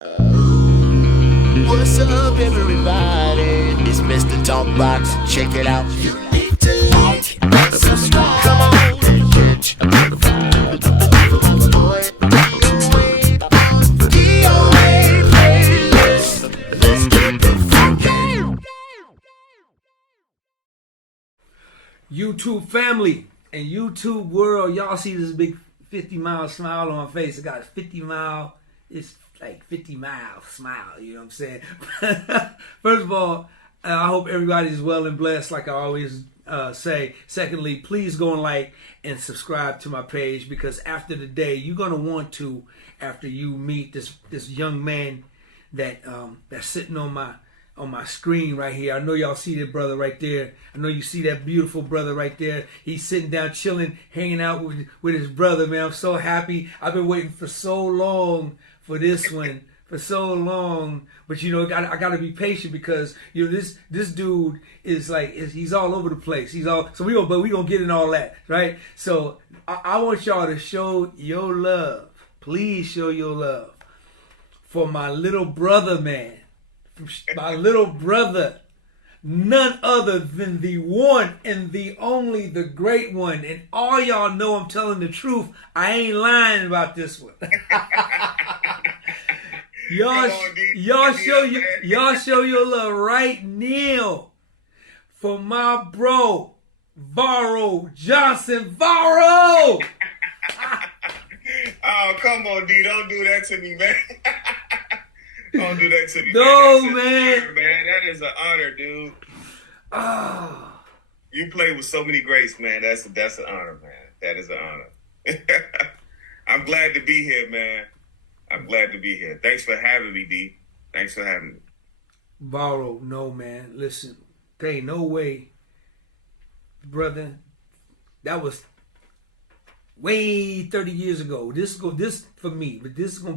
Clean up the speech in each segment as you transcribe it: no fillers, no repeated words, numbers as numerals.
What's up, everybody? It's Mr. Talkbox. Check it out. You need to like and subscribe. Come on and catch a vibe. Boy, DOA playlist. Let's keep it funky. YouTube family and YouTube world, y'all see this big 50-mile smile on my face. I got a 50-mile. It's like 50-mile smile, you know what I'm saying? First of all, I hope everybody's well and blessed, like I always say. Secondly, please go and like and subscribe to my page, because after the day, you're gonna want to, after you meet this young man that that's sitting on my screen right here. I know y'all see that brother right there. I know you see that beautiful brother right there. He's sitting down, chilling, hanging out with his brother, man. I'm so happy. I've been waiting for so long for this one, for so long. But you know, I gotta be patient, because you know this dude is like, he's all over the place. He's all, so we gonna get in all that, right? So I want y'all to show your love. Please show your love for my little brother, man. My little brother, none other than the one and the only, the great one. And all y'all know I'm telling the truth. I ain't lying about this one. y'all show your love right now for my bro, Varo Johnson. Varo! Oh, come on, D. Don't do that to me, man. Don't do that to me. No, man. man. Man, that is an honor, dude. Oh. You play with so many greats, man. That's an honor, man. That is an honor. I'm glad to be here, man. I'm glad to be here. Thanks for having me, D. Thanks for having me. Varo, no, man. Listen, there ain't no way, brother. That was way 30 years ago. This for me, but this whole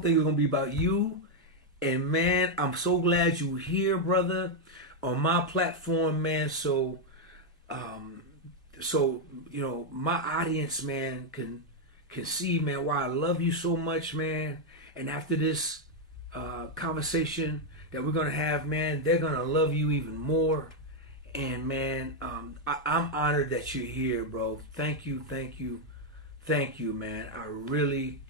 thing is gonna be about you. And man, I'm so glad you here, brother, on my platform, man. So you know, my audience, man, can see, man, why I love you so much, man. And after this conversation that we're gonna have, man, they're gonna love you even more. And man, I'm honored that you're here, bro. Thank you, man. I really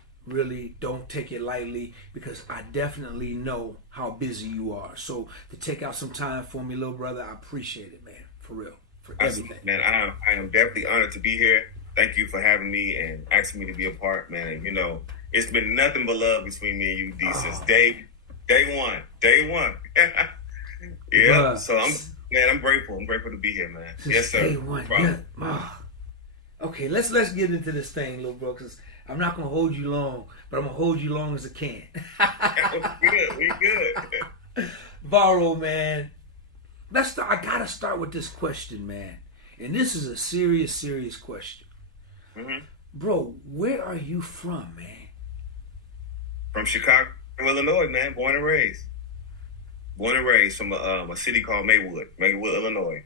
don't take it lightly, because I definitely know how busy you are. So to take out some time for me, little brother, I appreciate it, man. For real, for everything. Man, I am definitely honored to be here. Thank you for having me and asking me to be a part, man. And, you know, it's been nothing but love between me and you, D, since day one. Yeah. Bruh. So I'm grateful. I'm grateful to be here, man. Since yes, sir. Day one. No Yeah. Okay, let's get into this thing, little bro, because I'm not gonna hold you long, but I'm gonna hold you long as I can. We good. Varo, man. I gotta start with this question, man. And this is a serious question. Mm-hmm. Bro, where are you from, man? From Chicago, Illinois, man. Born and raised from a city called Maywood, Illinois.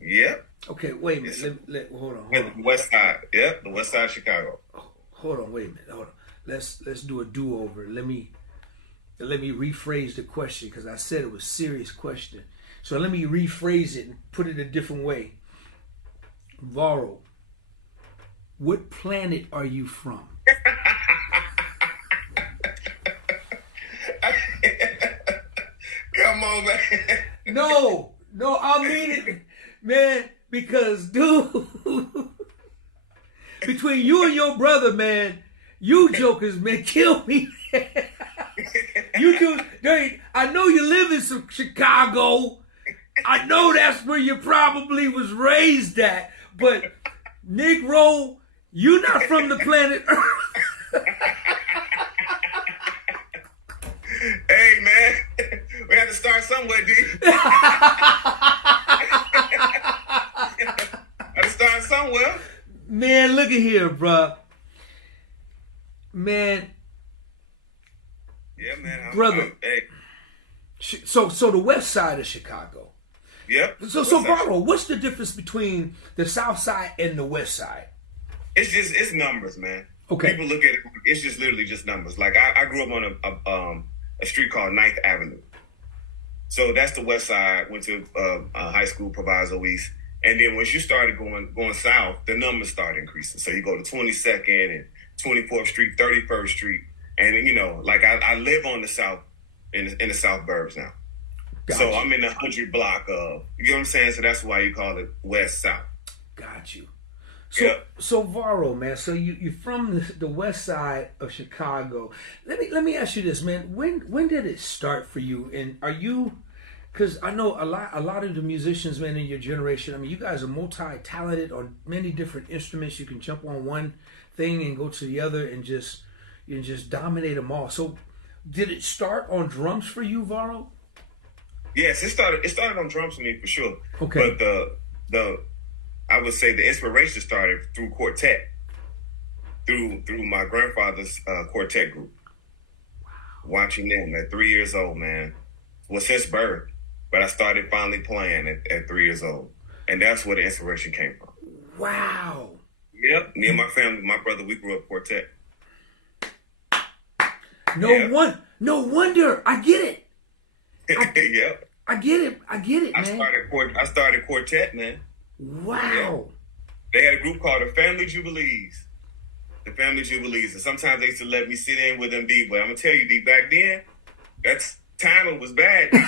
Yep. Okay, wait a minute. Hold on. West side. Yep, the west side of Chicago. Hold on, wait a minute. Hold on. Let's do a do-over. Let me rephrase the question, because I said it was a serious question. So let me rephrase it and put it a different way. Varo, what planet are you from? Come on, man. No, I mean it, man, because, dude, between you and your brother, man, you jokers, man, kill me. You do. I know you live in Chicago. I know that's where you probably was raised at. But, Negro, you not from the planet Earth. Hey, man, we have to start somewhere, D. Have to start somewhere. Man, look at here, bruh. Man. Yeah, man. Brother. Hey. So the west side of Chicago. Yep. So Varo, what's the difference between the south side and the west side? It's numbers, man. Okay. People look at it, it's just literally just numbers. Like I grew up on a street called Ninth Avenue. So that's the west side. Went to high school, Proviso East. And then once you started going south, the numbers started increasing. So you go to 22nd and 24th Street, 31st Street. And, you know, like I live on the south, in the South Burbs now. Gotcha. So I'm in the 100 block of, you know what I'm saying? So that's why you call it West South. Got you. So Varo, man, so you're from the west side of Chicago. Let me ask you this, man. When did it start for you? And are you, because I know a lot of the musicians, man, in your generation, I mean, you guys are multi-talented on many different instruments. You can jump on one thing and go to the other and just dominate them all. So did it start on drums for you, Varo? Yes, it started on drums for me for sure. Okay. But the I would say the inspiration started through quartet, through my grandfather's quartet group. Wow. Watching them at 3 years old, man. Well, since birth, but I started finally playing at 3 years old, and that's where the inspiration came from. Wow. Yep. Me and my family, my brother, we grew up quartet. No wonder. I get it. Yep. I get it, man. I started quartet, man. Wow. Yeah. They had a group called the Family Jubilees. The Family Jubilees. And sometimes they used to let me sit in with them, D. But I'm going to tell you, D, back then, that timing was bad. So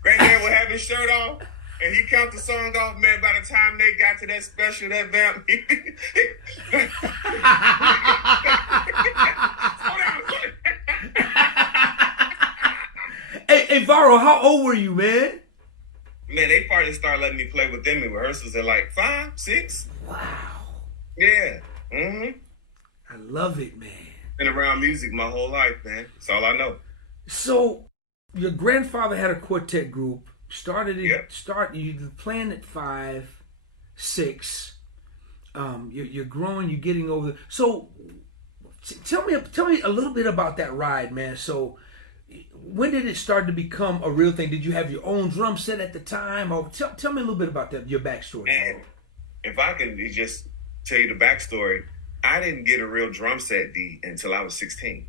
Granddad would have his shirt off, and he count the song off, man. By the time they got to that special, that vamp. Hey, Varo, how old were you, man? Man, they finally started letting me play with them in rehearsals at like 5, 6. Wow. Yeah. Mm-hmm. I love it, man. Been around music my whole life, man. That's all I know. So, your grandfather had a quartet group. You playing at 5, 6. You're growing. You're getting over. So, tell me a little bit about that ride, man. So, when did it start to become a real thing? Did you have your own drum set at the time? Or tell me a little bit about that, your backstory. And if I can just tell you the backstory, I didn't get a real drum set, D, until I was 16.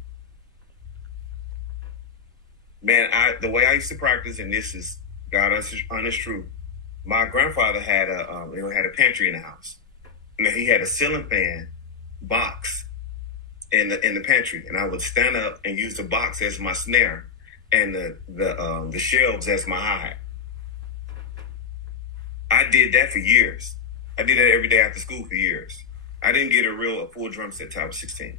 Man, the way I used to practice, and this is God honest truth, my grandfather had a pantry in the house. And he had a ceiling fan box in the pantry, and I would stand up and use the box as my snare and the shelves as my hi-hat. I did that for years. I did that every day after school for years. I didn't get a full drum set till I was 16.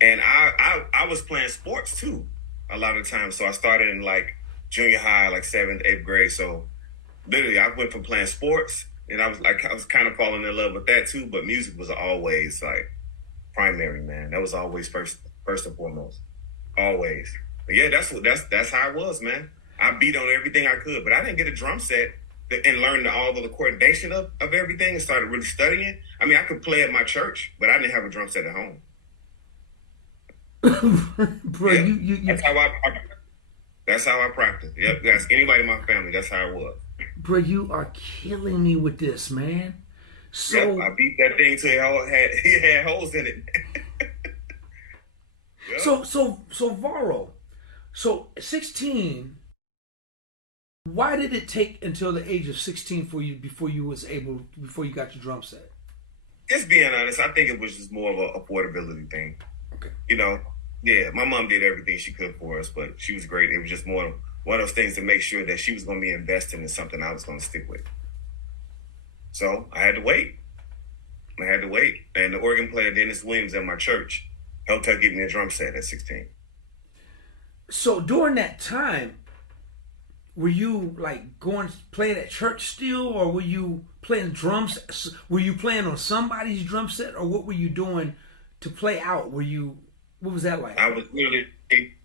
And I was playing sports too a lot of times. So I started in like junior high, like 7th, 8th grade. So literally I went from playing sports, and I was kind of falling in love with that too, but music was always like primary, man. That was always first and foremost. Always. But yeah, that's how it was, man. I beat on everything I could, but I didn't get a drum set and learn all of the coordination of everything and started really studying. I mean, I could play at my church, but I didn't have a drum set at home. Bro, yeah. That's how I practiced. Yep, that's anybody in my family. That's how it was. Bro, you are killing me with this, man. So yep, I beat that thing till it had holes in it. Yep. So Varo, so 16. Why did it take until the age of 16 for you before you got your drum set? Just being honest, I think it was just more of an affordability thing. Okay. You know, yeah, my mom did everything she could for us, but she was great. It was just more one of those things to make sure that she was going to be investing in something I was going to stick with. So I had to wait. And the organ player, Dennis Williams, at my church, helped her get me a drum set at 16. So during that time, were you like playing at church still, or were you playing drums? Were you playing on somebody's drum set, or what were you doing to play out? What was that like? I was literally,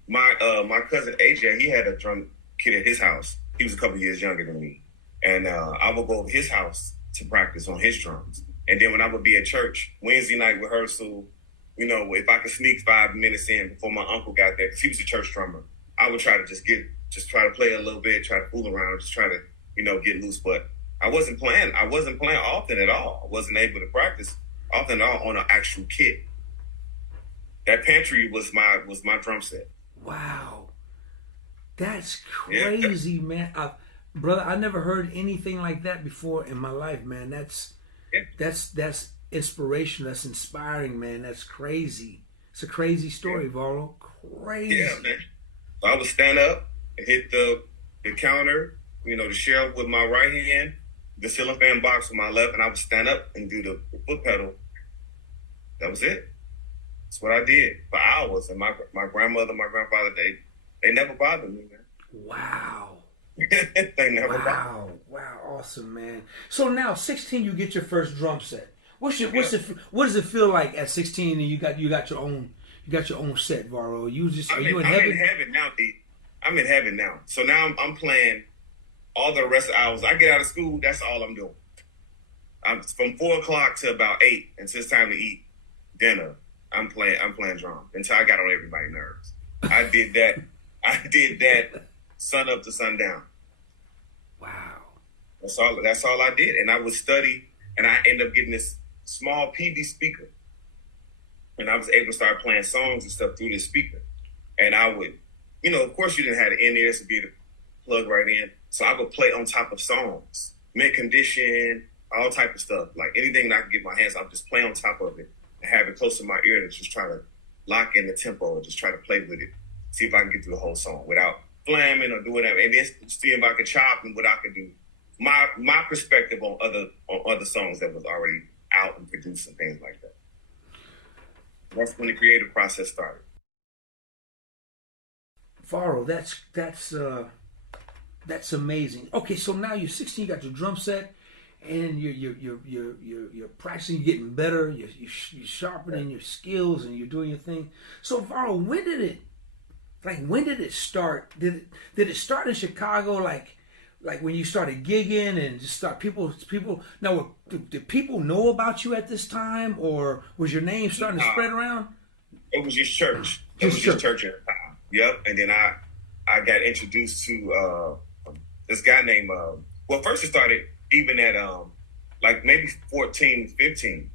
my cousin AJ, he had a drum kit at his house. He was a couple years younger than me. And I would go to his house to practice on his drums. And then when I would be at church, Wednesday night rehearsal, you know, if I could sneak 5 minutes in before my uncle got there, because he was a church drummer, I would try to just try to play a little bit, try to fool around, just try to, you know, get loose. But I wasn't playing. I wasn't playing often at all. I wasn't able to practice often at all on an actual kit. That pantry was my drum set. Wow, that's Yeah. crazy, man. Brother, I never heard anything like that before in my life, man. Yeah. That's inspiration. That's inspiring, man. That's crazy. It's a crazy story, Varo. Crazy. Yeah, man. So I would stand up and hit the counter, the shelf with my right hand, the ceiling fan box with my left, and I would stand up and do the foot pedal. That was it. That's what I did for hours. And my grandmother, my grandfather, they never bothered me, man. Wow. They never bothered me. Wow. Wow. Awesome, man. So now, 16, you get your first drum set. What does it feel like at 16 and you got your own set, Varo? Are you in heaven? I'm in heaven now, D. I'm in heaven now. So now I'm playing all the rest of the hours. I get out of school, that's all I'm doing. I'm from 4 o'clock to about 8, and it's time to eat dinner. I'm playing drum until I got on everybody's nerves. I did that sun up to sundown. Wow. That's all I did. And I would study, and I ended up getting this small PV speaker. And I was able to start playing songs and stuff through this speaker. And I would, of course you didn't have the in-ears to be able to plug right in. So I would play on top of songs, mint condition, all type of stuff. Like anything that I could get my hands on, I would just play on top of it and have it close to my ear to just try to lock in the tempo and just try to play with it. See if I can get through the whole song without flamming or doing whatever. And then see if I could chop and what I could do. My perspective on other songs that was already out and produced and things like that. That's when the creative process started. Varo, that's amazing. Okay, so now you're 16, you got your drum set, and you're practicing, you're getting better, you're sharpening your skills, and you're doing your thing. So Varo, when did it start? Did it start in Chicago, like when you started gigging and just start people? Now, did people know about you at this time, or was your name starting to spread around? It was just church. It was just church at the time. Yep. And then I got introduced to this guy named. Well, first it started even at like maybe 14, 15.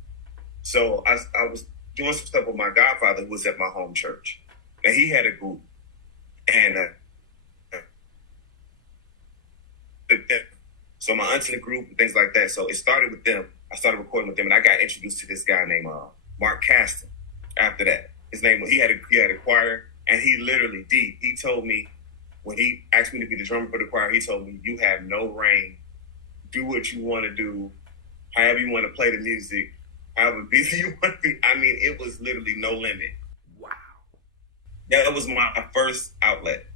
So I was doing some stuff with my godfather who was at my home church, and he had a group, and so my aunts in the group and things like that. So it started with them. I started recording with them, and I got introduced to this guy named Mark Caston. After that, his name he had a choir, and he literally he told me when he asked me to be the drummer for the choir, he told me, "You have no reign. Do what you want to do, however you want to play the music, however busy you want to be." I mean, it was literally no limit. Wow. That was my first outlet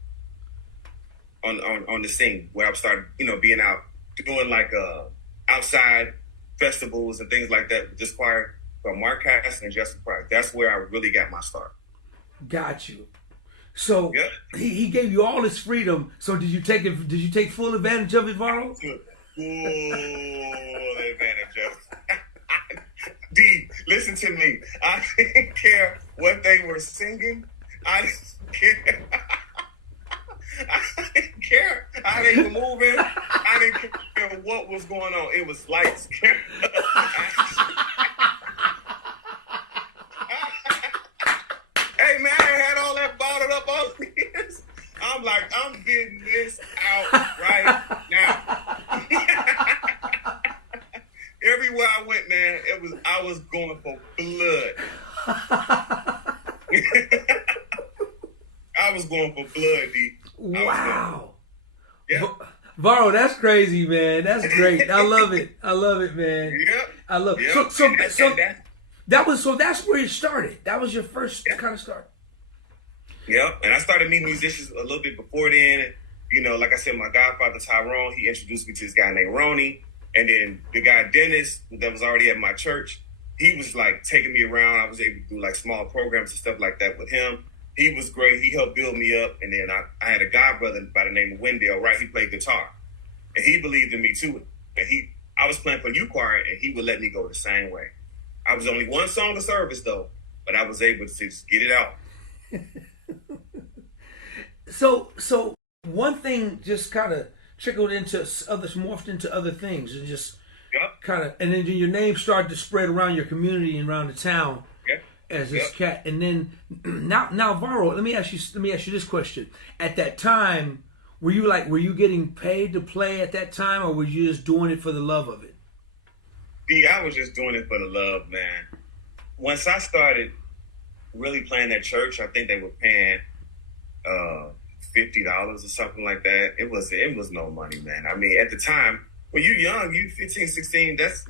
on the scene where I started, being out doing like outside festivals and things like that with this choir from Mark Cass and Justin Price. That's where I really got my start. Got you. So yeah. he gave you all this freedom. So did you take full advantage of it, Varo? Full advantage of it. D, listen to me. I didn't care what they were singing. I didn't care. I didn't care how they were moving. I didn't care what was going on. It was lights. Hey man, I had all that bottled up all this. I'm like, I'm getting this out right now. Everywhere I went, man, I was going for blood. I was going for blood, D. Wow. Yeah. Varo, that's crazy, man. That's great. I love it. I love it, man. Yep. I love it. Yep. So that's where it started. That was your first kind of start. Yep. And I started meeting musicians a little bit before then. Like I said, my godfather Tyrone, he introduced me to this guy named Ronnie. And then the guy Dennis, that was already at my church, he was like taking me around. I was able to do like small programs and stuff like that with him. He was great. He helped build me up. And then I had a godbrother by the name of Wendell, right? He played guitar. And he believed in me too. And I was playing for Youth Choir, and he would let me go the same way. I was only one song of service though, but I was able to just get it out. So one thing just kind of trickled into others, morphed into other things, and just Yep. kind of, and then your name started to spread around your community and around the town Yep. as this Yep. cat. And then now Varo, let me ask you this question. At that time, were you getting paid to play at that time, or were you just doing it for the love of it? See, I was just doing it for the love, man. Once I started really playing at church, I think they were paying $50 or something like that. It was no money, man. I mean, at the time, when you're young, you 15, 16, that's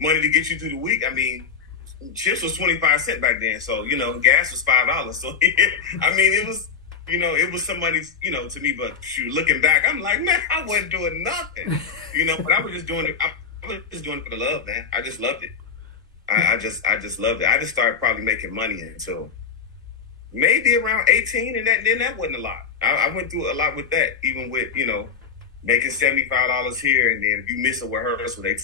money to get you through the week. I mean, chips was 25 cents back then, so gas was $5. So I mean, it was some money, to me. But shoot, looking back, I'm like, man, I wasn't doing nothing, But I was just doing it. I was just doing it for the love, man. I just loved it. I just loved it. I just started probably making money until maybe around 18, and that wasn't a lot. I went through a lot with that, even with making $75 here, and then if you miss a rehearsal, they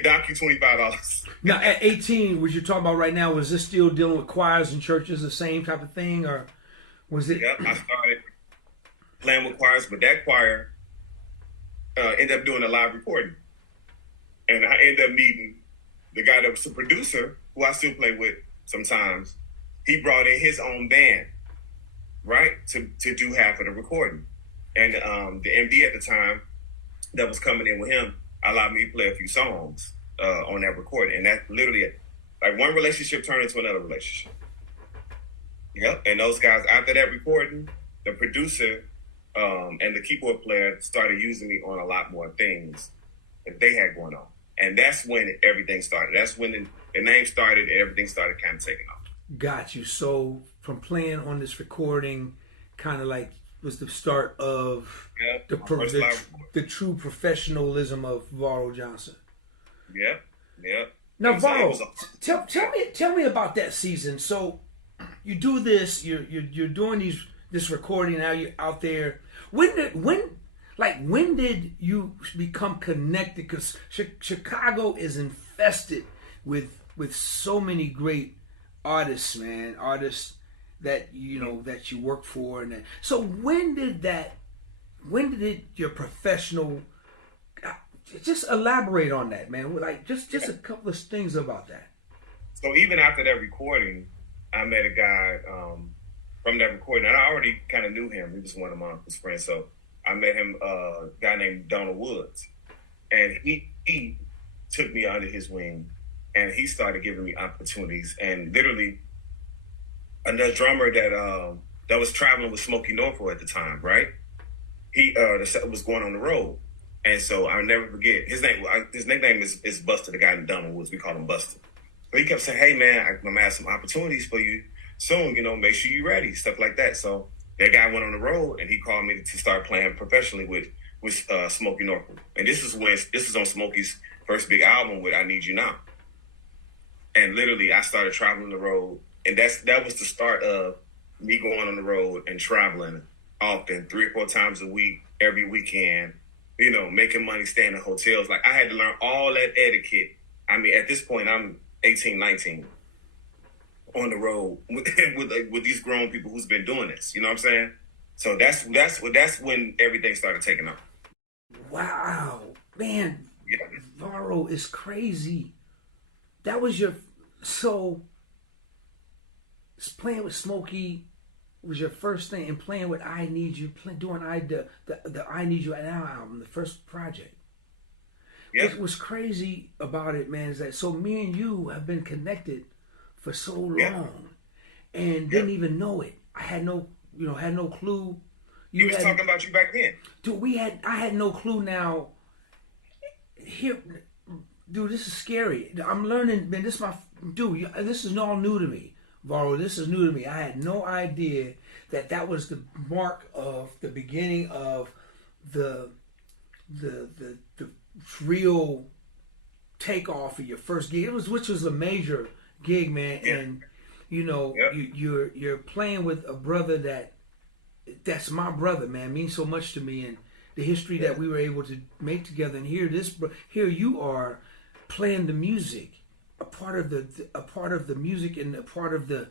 dock you $25. Now, at 18, what you're talking about right now, was this still dealing with choirs and churches, the same type of thing, or was it? Yep, I started playing with choirs, but that choir ended up doing a live recording. And I ended up meeting the guy that was the producer, who I still play with sometimes. He brought in his own band, right, to do half of the recording. And the MD at the time that was coming in with him allowed me to play a few songs on that recording. And that literally, like, one relationship turned into another relationship. Yep. And those guys, after that recording, the producer and the keyboard player started using me on a lot more things that they had going on. And that's when everything started. That's when the name started and everything started kind of taking off. Got you. So from playing on this recording, kind of like was the start of the true professionalism of Varo Johnson. Yep. Yep. Now, Varo, tell me about that season. So you do this. You're doing this recording. Now you're out there. When did you become connected? Because Chicago is infested with so many great artists, man. Artists that that you work for, and so when did your professional? Just elaborate on that, man. Like just a couple of things about that. So even after that recording, I met a guy from that recording, and I already kind of knew him. He was one of my uncle's friends, so I met him, a guy named Donald Woods, and he took me under his wing, and he started giving me opportunities. And literally, another drummer that was traveling with Smokey Norfolk at the time, right? He was going on the road, and so I'll never forget his name. His nickname is Buster. The guy named Donald Woods, we call him Buster. But he kept saying, "Hey man, I'm gonna have some opportunities for you soon. Make sure you're ready," stuff like that. So that guy went on the road, and he called me to start playing professionally with Smokey Norfolk. And this is on Smokey's first big album with "I Need You Now." And literally, I started traveling the road, and that was the start of me going on the road and traveling often, 3 or 4 times a week, every weekend. Making money, staying in hotels. Like, I had to learn all that etiquette. I mean, at this point, I'm 18, 19. On the road with these grown people who's been doing this, you know what I'm saying? So that's when everything started taking off. Wow, man, Yeah. Varo is crazy. That was playing with Smokey was your first thing, and playing with I Need You, doing the I Need You Now album, the first project. Yep. What was crazy about it, man, is that so me and you have been connected for so long, and didn't even know it. I had no clue. He was talking about you back then. Dude, I had no clue. Now, here, dude, this is scary. I'm learning, man. This is all new to me, Varo. This is new to me. I had no idea that was the mark of the beginning of the real takeoff of your first gig. Which was a major gig, man. Yeah. And you're playing with a brother that's my brother, man. Means so much to me, and the history that we were able to make together. And here you are playing the music, a part of the music, and a part of the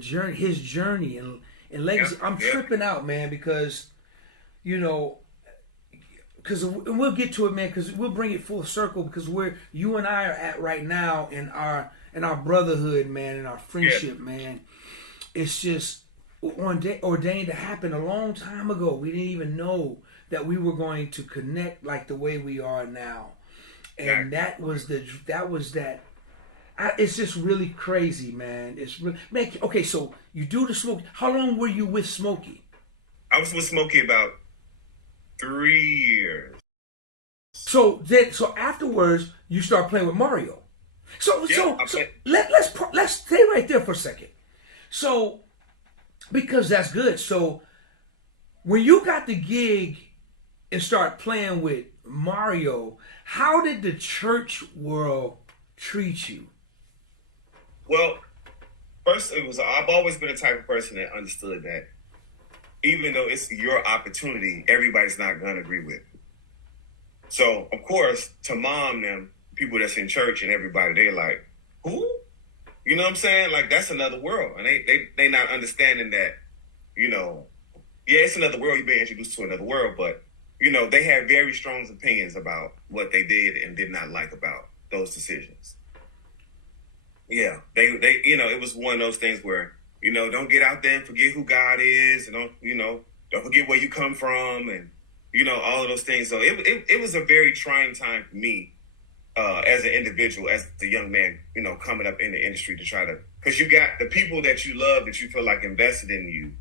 journey, his journey and legacy. I'm tripping out, man, because you know, because we'll get to it, man. Because we'll bring it full circle. Because where you and I are at right now in our brotherhood, man, and our friendship, man, it's just ordained to happen a long time ago. We didn't even know that we were going to connect like the way we are now, and that was that. It's just really crazy, man. It's really, man. Okay, so you do the Smokey. How long were you with Smokey? I was with Smokey about 3 years. So afterwards, you start playing with Mario. So let's stay right there for a second. So because that's good. So when you got the gig and start playing with Mario, how did the church world treat you? Well, first I've always been the type of person that understood that even though it's your opportunity, everybody's not gonna agree with it. So of course, to mom them, people that's in church and everybody, they're like, who? You know what I'm saying? Like that's another world. And they not understanding that, you know, yeah, it's another world, you're being introduced to another world, but you know, they have very strong opinions about what they did and did not like about those decisions. Yeah, they you know, it was one of those things where, you know, don't get out there and forget who God is, and don't forget where you come from, and you know, all of those things. So it was a very trying time for me as an individual, as a young man, you know, coming up in the industry to try to, because you got the people that you love that you feel like invested in you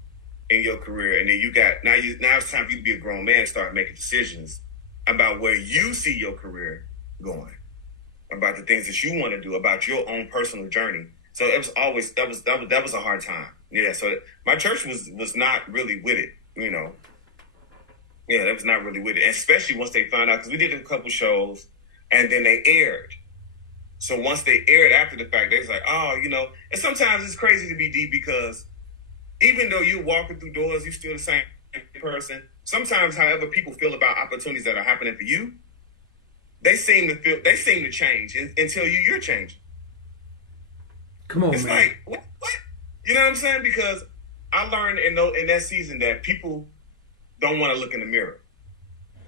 in your career, and then you got now it's time for you to be a grown man and start making decisions about where you see your career going, about the things that you want to do, about your own personal journey. So it was always that was a hard time. Yeah. So my church was not really with it, you know. Yeah, that was not really with it, especially once they found out, because we did a couple shows and then they aired. So once they aired after the fact, they was like, oh, you know. And sometimes it's crazy to be deep because even though you're walking through doors, you're still the same person. Sometimes, however, people feel about opportunities that are happening for you, they seem to change until you're changing. Come on, it's man. Like, what? You know what I'm saying? Because I learned in that season that people don't want to look in the mirror.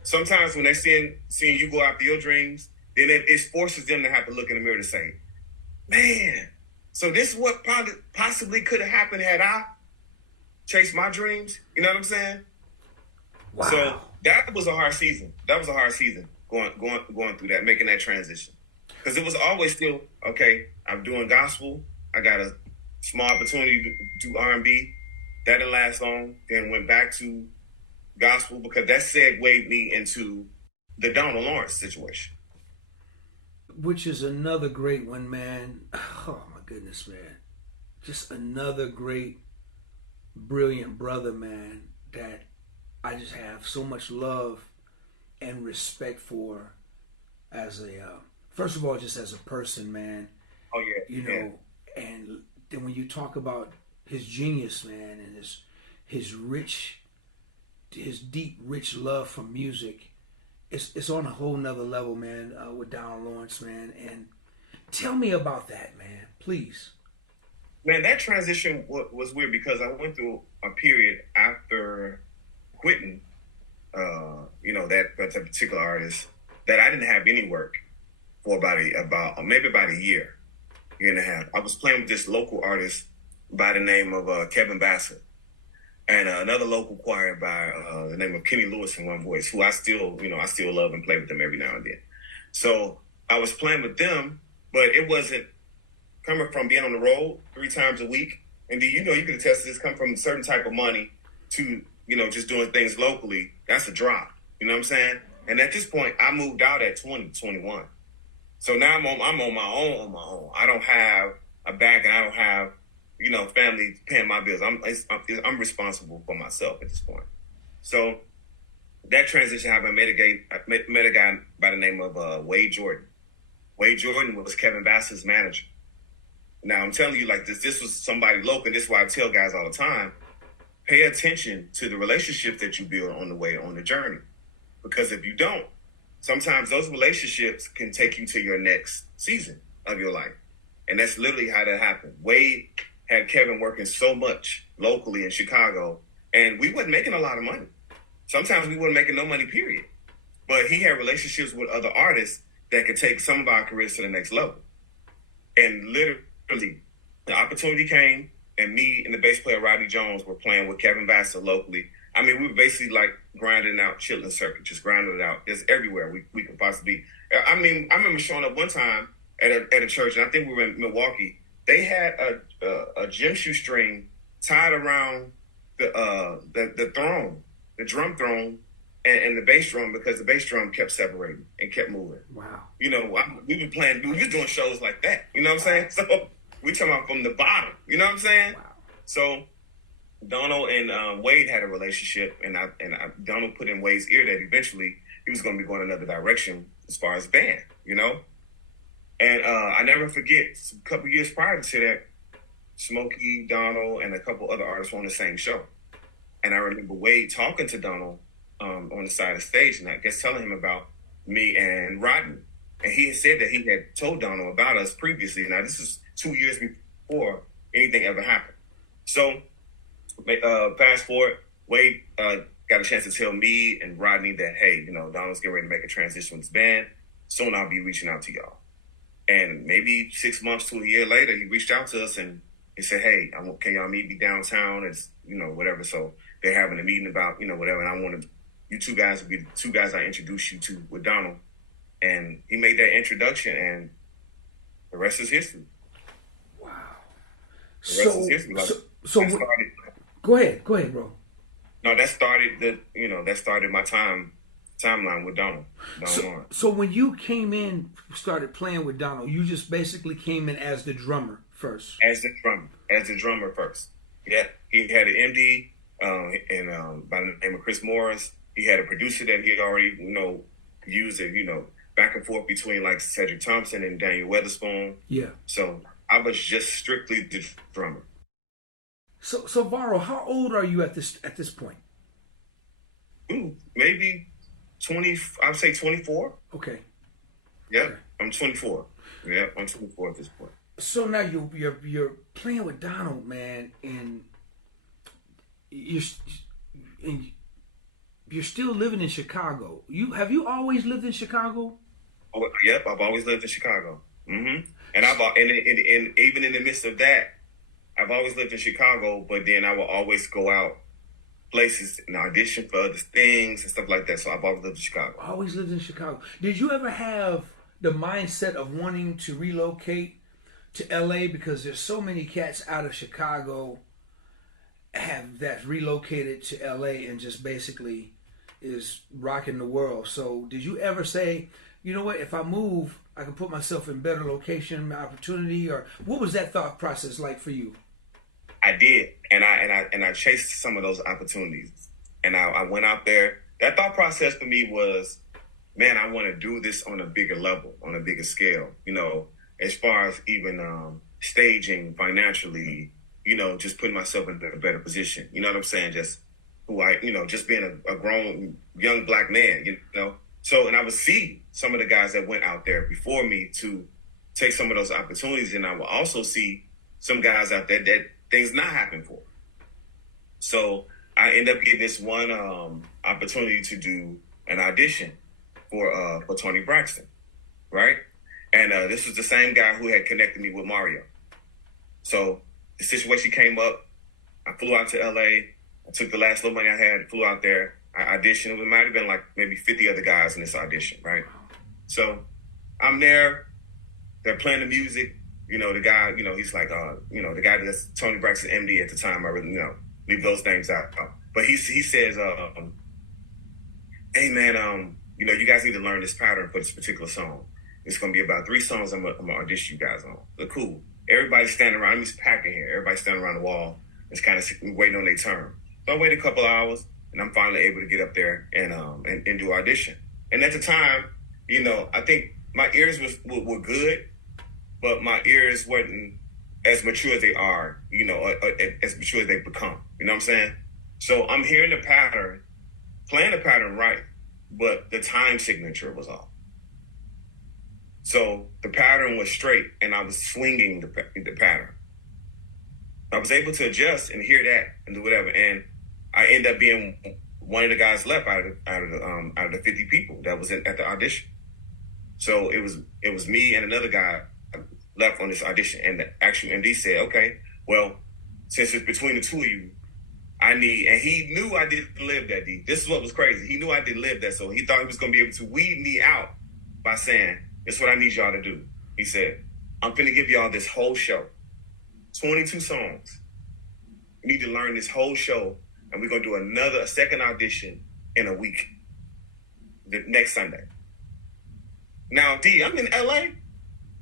Sometimes when they're seeing you go after your dreams, then it forces them to have to look in the mirror to say, man, so this is what possibly could have happened had I chased my dreams. You know what I'm saying? Wow. So that was a hard season. Going through that, making that transition. Because it was always still, okay, I'm doing gospel. I got a small opportunity to do R&B. That didn't last long. Then went back to gospel because that segued me into the Donald Lawrence situation. Which is another great one, man. Oh, my goodness, man. Just another great, brilliant brother, man, that I just have so much love and respect for as a, first of all, just as a person, man. Oh, yeah. You know, and then when you talk about his genius, man, and his deep, rich love for music, it's on a whole nother level, man, with Donald Lawrence, man. And tell me about that, man, please. Man, that transition was weird because I went through a period after quitting, you know, that particular artist, that I didn't have any work for about a year and a half. I was playing with this local artist by the name of Kevin Bassett, and another local choir by the name of Kenny Lewis in one voice, who I still love and play with them every now and then. So I was playing with them, but it wasn't coming from being on the road 3 times a week. And you know, you can attest to this, come from a certain type of money to, you know, just doing things locally. That's a drop. You know what I'm saying? And at this point, I moved out at 21. So now I'm on my own. I don't have a bag, and I don't have, you know, family paying my bills. I'm responsible for myself at this point. So that transition happened. I met a guy by the name of Wade Jordan. Wade Jordan was Kevin Bassett's manager. Now I'm telling you, like, this was somebody local, and this is why I tell guys all the time, pay attention to the relationships that you build on the way, on the journey. Because if you don't, sometimes those relationships can take you to your next season of your life. And that's literally how that happened. Wade had Kevin working so much locally in Chicago, and we wasn't making a lot of money. sometimes we weren't making no money, period. But he had relationships with other artists that could take some of our careers to the next level. And literally, the opportunity came, and me and the bass player Rodney Jones were playing with Kevin Vassar locally. I mean, we were basically like grinding out Chitlin Circuit, just grinding it out. Just everywhere we could possibly be. I mean, I remember showing up one time at a church, and I think we were in Milwaukee. They had a gym shoestring tied around the throne, the drum throne, and the bass drum, because the bass drum kept separating and kept moving. Wow. We were doing shows like that. You know what I'm saying? So we talking about from the bottom. You know what I'm saying? Wow. So Donald and Wade had a relationship, and Donald put in Wade's ear that eventually he was going to be going another direction as far as band, you know? And I never forget, a couple years prior to that, Smokey, Donald, and a couple other artists were on the same show. And I remember Wade talking to Donald on the side of the stage, and I guess telling him about me and Rodney. And he had said that he had told Donald about us previously. Now, this is 2 years before anything ever happened. So, fast forward, Wade got a chance to tell me and Rodney that, hey, you know, Donald's getting ready to make a transition with his band. Soon I'll be reaching out to y'all. And maybe 6 months to a year later, he reached out to us and he said, hey, can y'all meet me downtown? It's, you know, whatever. So they're having a meeting about, you know, whatever. And I wanted you two guys to be the two guys I introduced you to with Donald. And he made that introduction, and the rest is history. Wow. The rest is history. Like, go ahead, bro. No, that started my timeline with Donald. So when you came in, started playing with Donald, you just basically came in as the drummer first. As the drummer first. Yeah, he had an MD, and by the name of Chris Morris. He had a producer that he already, you know, used it, you know, back and forth between like Cedric Thompson and Daniel Weatherspoon. Yeah. So I was just strictly the drummer. So Varo, how old are you at this point? Maybe 20. I'd say 24. Okay. Yeah, okay. I'm 24. Yeah, I'm 24 at this point. So now you're playing with Donald, man, and you're still living in Chicago. Have you always lived in Chicago? Oh, yep, I've always lived in Chicago. Mm-hmm. And even in the midst of that, I've always lived in Chicago. But then I will always go out places and audition for other things and stuff like that. So I've always lived in Chicago. Always lived in Chicago. Did you ever have the mindset of wanting to relocate to LA, because there's so many cats out of Chicago that's relocated to LA and just basically is rocking the world? So did you ever say, you know what, if I move, I can put myself in better location, opportunity? Or what was that thought process like for you? I did, and I chased some of those opportunities, and I went out there. That thought process for me was, man, I want to do this on a bigger level, on a bigger scale. You know, as far as even staging financially, you know, just putting myself in a better position. You know what I'm saying? Just just being a grown young black man. You know, so and I would see some of the guys that went out there before me to take some of those opportunities, and I would also see some guys out there that things not happen for. So I end up getting this one opportunity to do an audition for Tony Braxton, right? And this was the same guy who had connected me with Mario. So the situation came up. I flew out to LA. I took the last little money I had, flew out there. I auditioned. It might have been like maybe 50 other guys in this audition, right? So I'm there. They're playing the music. You know, the guy, you know, he's like, the guy that's Tony Braxton MD at the time. I really, leave those things out. But he says, hey, man, you guys need to learn this pattern for this particular song. It's going to be about 3 songs I'm going to audition you guys on. So cool. Everybody's standing around. I'm just packing here. Everybody's standing around the wall. It's kind of waiting on their turn. So I waited a couple of hours, and I'm finally able to get up there and do audition. And at the time, I think my ears were good, but my ears weren't as mature as they are, as mature as they become. You know what I'm saying? So I'm hearing the pattern, playing the pattern right, but the time signature was off. So the pattern was straight, and I was swinging the pattern. I was able to adjust and hear that and do whatever, and I end up being one of the guys left out of the 50 people that was at the audition. So it was me and another guy left on this audition, and the actual MD said, okay, well, since it's between the two of you, and he knew I didn't live that deep. This is what was crazy. He knew I didn't live that, so he thought he was going to be able to weed me out by saying, this is what I need y'all to do. He said, I'm finna give y'all this whole show, 22 songs. You need to learn this whole show, and we're going to do a second audition in a week, the next Sunday. Now, D, I'm in LA.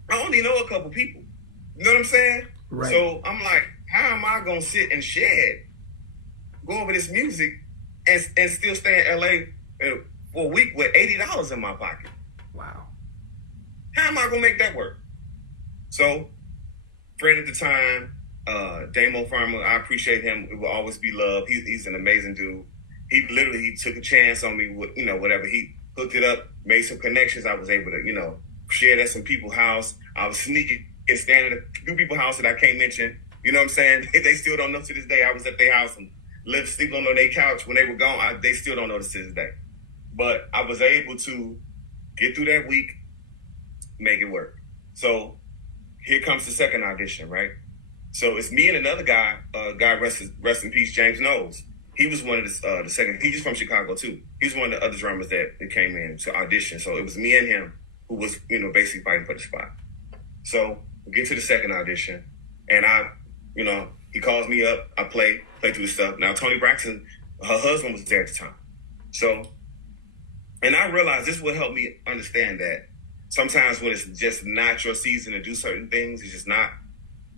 I only know a couple people. You know what I'm saying? Right. So I'm like, how am I going to sit and go over this music and still stay in LA for a week with $80 in my pocket? Wow. How am I going to make that work? So, friend at the time, Damo Farmer, I appreciate him. It will always be love. He's an amazing dude. He took a chance on me with, whatever. He hooked it up, made some connections. I was able to, share at some people's house. I was sneaking and standing at a few people's house that I can't mention. You know what I'm saying? They still don't know to this day. I was at their house and sleeping on their couch when they were gone. They still don't know to this day. But I was able to get through that week, make it work. So here comes the second audition, right? So it's me and another guy, God rest in peace, James Knowles. He was one of the second. He's from Chicago too. He's one of the other drummers that came in to audition. So it was me and him who was, basically fighting for the spot. So we get to the second audition, and he calls me up. I play through the stuff. Now Toni Braxton, her husband was there at the time. So, and I realized this would help me understand that sometimes when it's just not your season to do certain things, it's just not,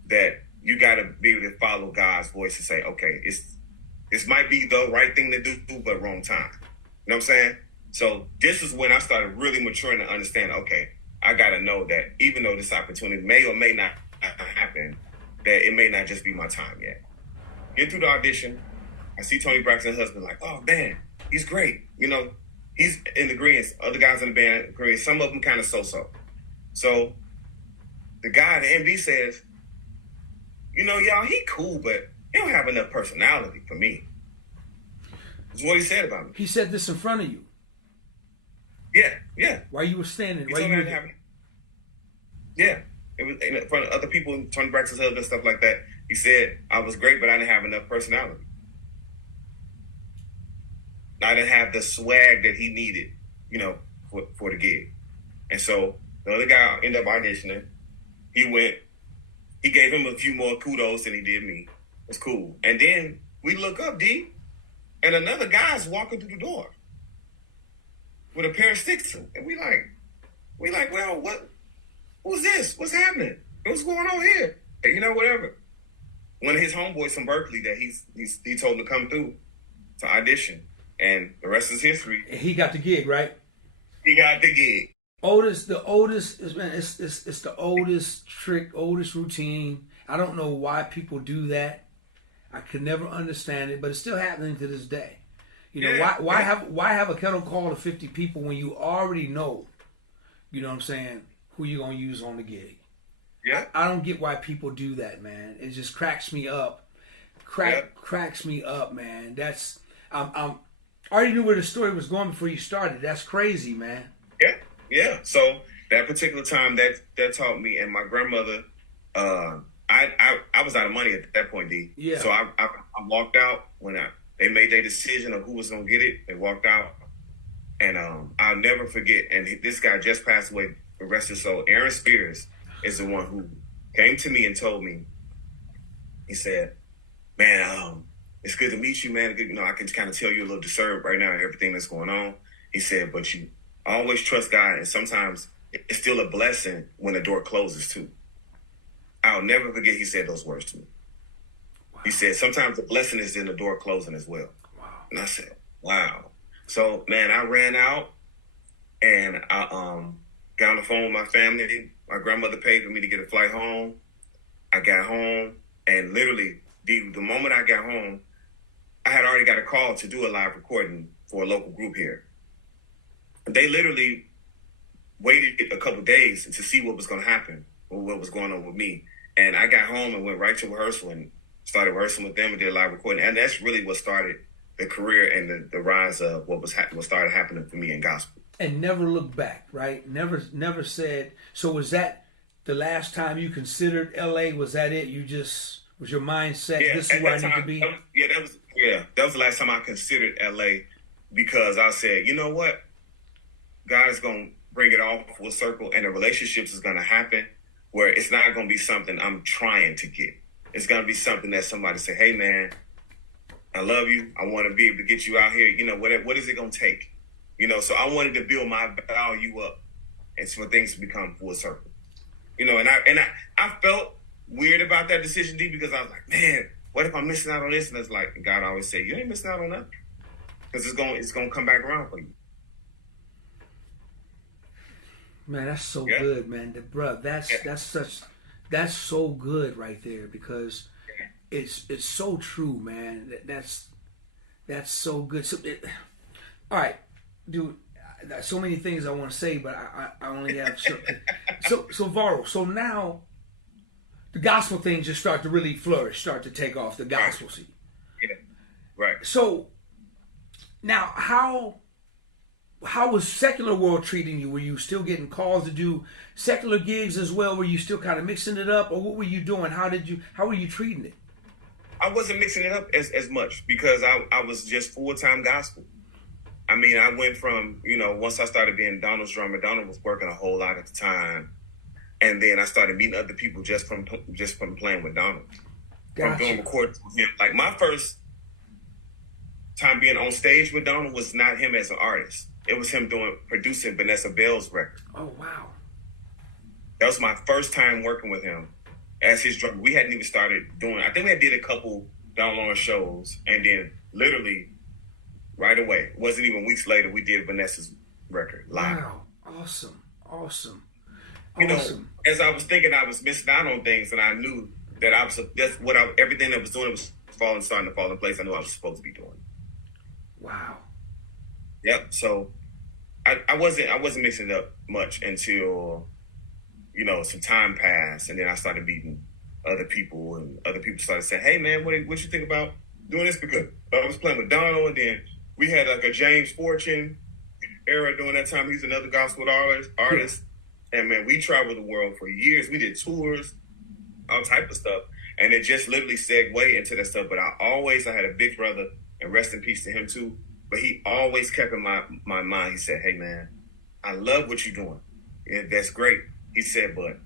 that you got to be able to follow God's voice and say, okay, this might be the right thing to do, but wrong time. You know what I'm saying? So this is when I started really maturing to understand, okay, I got to know that even though this opportunity may or may not happen, that it may not just be my time yet. Get through the audition. I see Toni Braxton's husband like, oh, man, he's great. He's in agreement. Other guys in the band agree. Some of them kind of so-so. So the guy, the MD says, y'all, he cool, but he don't have enough personality for me. That's what he said about me. He said this in front of you. Yeah. While you were standing. He told me I didn't have it. Yeah. It was in front of other people, Toni Braxton's husband, stuff like that. He said I was great, but I didn't have enough personality. I didn't have the swag that he needed, for the gig. And so the other guy ended up auditioning. He went. He gave him a few more kudos than he did me. It's cool. And then we look up, D, and another guy's walking through the door with a pair of sticks. And we like, well, who's this? What's happening? What's going on here? And whatever. One of his homeboys from Berkeley that he told him to come through to audition. And the rest is history. He got the gig, right? He got the gig. It's the oldest trick, oldest routine. I don't know why people do that. I could never understand it, but it's still happening to this day. Why have a kettle call to 50 people when you already know, who you're gonna use on the gig? Yeah. I don't get why people do that, man. It just cracks me up. Cracks me up, man. That's I already knew where the story was going before you started. That's crazy, man. Yeah. So that particular time that taught me, and my grandmother, I was out of money at that point, D. Yeah. So I walked out when they made their decision of who was gonna get it. They walked out, and I'll never forget. And this guy just passed away. The rest his soul. Aaron Spears is the one who came to me and told me. He said, "Man, it's good to meet you, man. I can kind of tell you're a little disturbed right now and everything that's going on." He said, "But you always trust God, and sometimes it's still a blessing when the door closes too." I'll never forget he said those words to me. Wow. He said, sometimes the blessing is in the door closing as well. Wow. And I said, wow. So, man, I ran out and I got on the phone with my family. My grandmother paid for me to get a flight home. I got home, and literally the moment I got home, I had already got a call to do a live recording for a local group here. They literally waited a couple days to see what was going to happen or what was going on with me. And I got home and went right to rehearsal and started rehearsing with them and did a live recording. And that's really what started the career and the rise of what started happening for me in gospel. And never looked back, right? Never said. So was that the last time you considered LA? Was that it? Was your mindset? Yeah, this is where I need to be. That was the last time I considered LA, because I said, you know what, God is gonna bring it all full circle, and the relationships is gonna happen where it's not gonna be something I'm trying to get. It's gonna be something that somebody say, hey man, I love you. I want to be able to get you out here. You know, what is it gonna take? You know, so I wanted to build my value up, and for things to become full circle. You know, and I felt weird about that decision, D, because I was like, man, what if I'm missing out on this? And it's like God always say, you ain't missing out on nothing, because it's gonna come back around for you. Man, that's so good, man. Bruh, that's so good right there, because it's so true, man. That's so good. So all right, dude. There's so many things I want to say, but I only have so Varo. So now the gospel thing just start to really flourish, start to take off, the gospel scene. Yeah. Right. So now how was secular world treating you? Were you still getting calls to do secular gigs as well? Were you still kind of mixing it up, or what were you doing? How were you treating it? I wasn't mixing it up as much, because I was just full-time gospel. I mean, I went from, you know, once I started being Donald's drummer, Donald was working a whole lot at the time. And then I started meeting other people just from playing with Donald. Gotcha. From doing recordings with him. Like, my first time being on stage with Donald was not him as an artist. It was him producing Vanessa Bell's record. Oh, wow. That was my first time working with him as his drummer. We hadn't even started doing, I think we had did a couple Don Lawrence shows, and then literally right away, it wasn't even weeks later, we did Vanessa's record live. Wow. Awesome. You know, as I was thinking, I was missing out on things, and I knew that everything that was doing was starting to fall in place. I knew I was supposed to be doing. Wow. Yep. So I wasn't mixing it up much until, you know, some time passed, and then I started meeting other people, and other people started saying, "Hey man, what you think about doing this?" Because I was playing with Donald, and then we had like a James Fortune era during that time. He's another gospel artist. And man, we traveled the world for years. We did tours, all type of stuff. And it just literally segued into that stuff. But I had a big brother, and rest in peace to him too. But he always kept in my mind, he said, hey man, I love what you're doing. Yeah, that's great. He said, but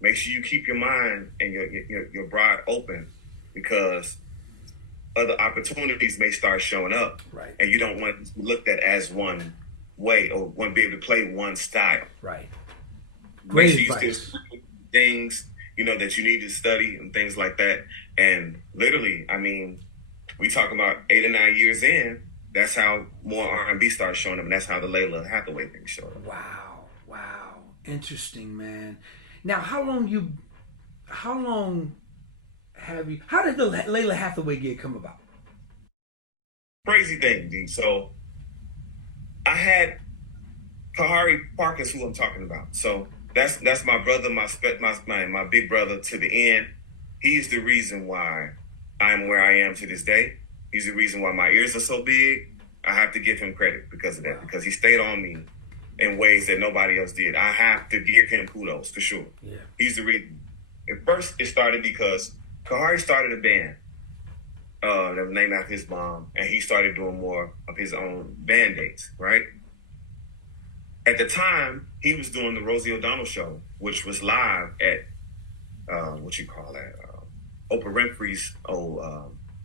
make sure you keep your mind and your broad open, because other opportunities may start showing up. Right. And you don't want to be looked at as one way, or want to be able to play one style. Right. Great advice. Things, you know, that you need to study and things like that. And literally, I mean, we talk about 8 or 9 years in, that's how more R&B started showing up, and that's how the Layla Hathaway thing showed up. Wow. Interesting, man. Now, how did the Layla Hathaway gig come about? Crazy thing, D. So I had Kahari Parkins, who I'm talking about. So that's my brother, my big brother to the end. He's the reason why I'm where I am to this day. He's the reason why my ears are so big. I have to give him credit because of that, because he stayed on me in ways that nobody else did. I have to give him kudos for sure. Yeah. He's the reason. At first, it started because Kahari started a band that was named after his mom, and he started doing more of his own band dates, right? At the time, he was doing the Rosie O'Donnell show, which was live at, Oprah Winfrey's old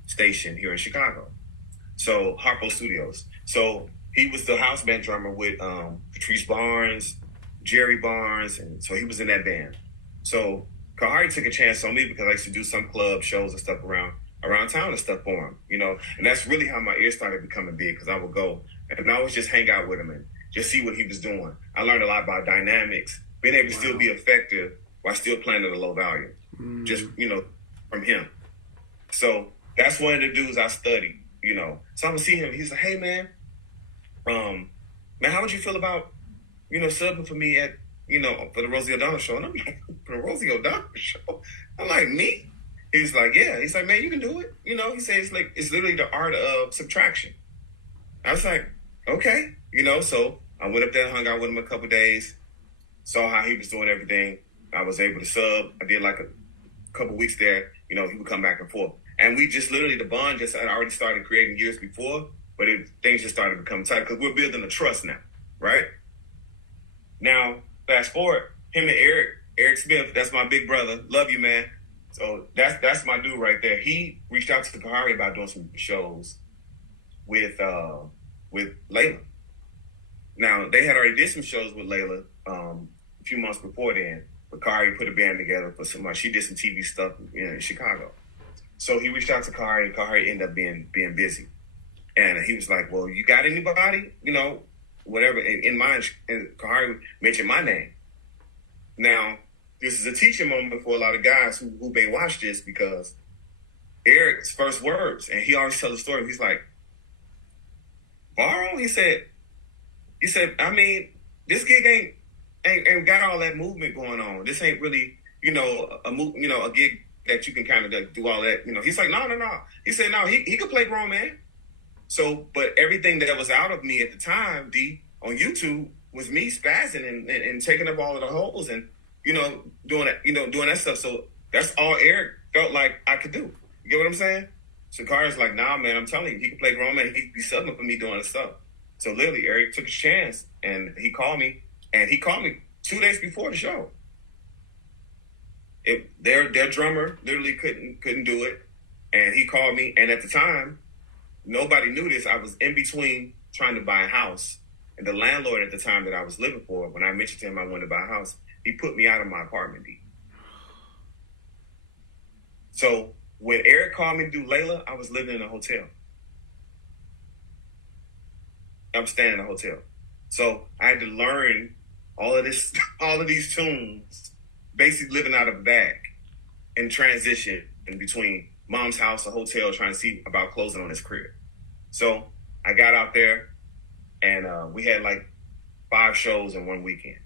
station here in Chicago. So, Harpo Studios. So, he was the house band drummer with Patrice Barnes, Jerry Barnes, and so he was in that band. So, Kahari took a chance on me because I used to do some club shows and stuff around town and stuff for him, you know? And that's really how my ears started becoming big, because I would go and I would just hang out with him and just see what he was doing. I learned a lot about dynamics, being able to still be effective while still playing at a low volume, just, you know, from him. So that's one of the dudes I studied, you know. So I would see him. He's like, hey, man, how would you feel about, you know, subbing for me at, you know, for the Rosie O'Donnell show? And I'm like, for the Rosie O'Donnell show? I'm like, me? He was like, yeah. He's like, man, you can do it. You know, he said it's literally the art of subtraction. I was like, okay, you know. So I went up there, hung out with him a couple of days, saw how he was doing everything. I was able to sub. I did like a couple weeks there. You know, he would come back and forth, and we just literally the bond just had already started creating years before, but things just started to become tight because we're building a trust now, right? Now, fast forward, him and Eric Smith, that's my big brother. Love you, man. So that's my dude right there. He reached out to Kahari about doing some shows with Layla. Now, they had already did some shows with Layla a few months before then, but Kahari put a band together for some. She did some TV stuff in Chicago. So he reached out to Kahari, and Kahari ended up being busy. And he was like, well, you got anybody, you know, whatever, in mind? And Kahari mentioned my name. Now, this is a teaching moment for a lot of guys who may watch this, because Eric's first words, and he always tells the story, he's like, Varo? He said, I mean, this gig ain't got all that movement going on. This ain't really, you know, a gig that you can kind of do all that, you know. He's like, no. He said, no, he could play grown man. So, but everything that was out of me at the time, D, on YouTube, was me spazzing and taking up all of the holes and, you know, doing that stuff. So that's all Eric felt like I could do. You get what I'm saying? So Kahari's like, nah, man, I'm telling you, he can play grown man. He could be subbing for me doing the stuff. So literally, Eric took his chance, and he called me. And he called me 2 days before the show. Their drummer literally couldn't do it, and he called me. And at the time, nobody knew this. I was in between trying to buy a house, and the landlord at the time that I was living for, when I mentioned to him I wanted to buy a house, he put me out of my apartment. So when Eric called me to do Layla, I was living in a hotel. I'm staying in a hotel. So I had to learn all of these tunes, basically living out of a bag, and transition in between mom's house, a hotel, trying to see about closing on his crib. So I got out there, and we had like 5 shows in one weekend.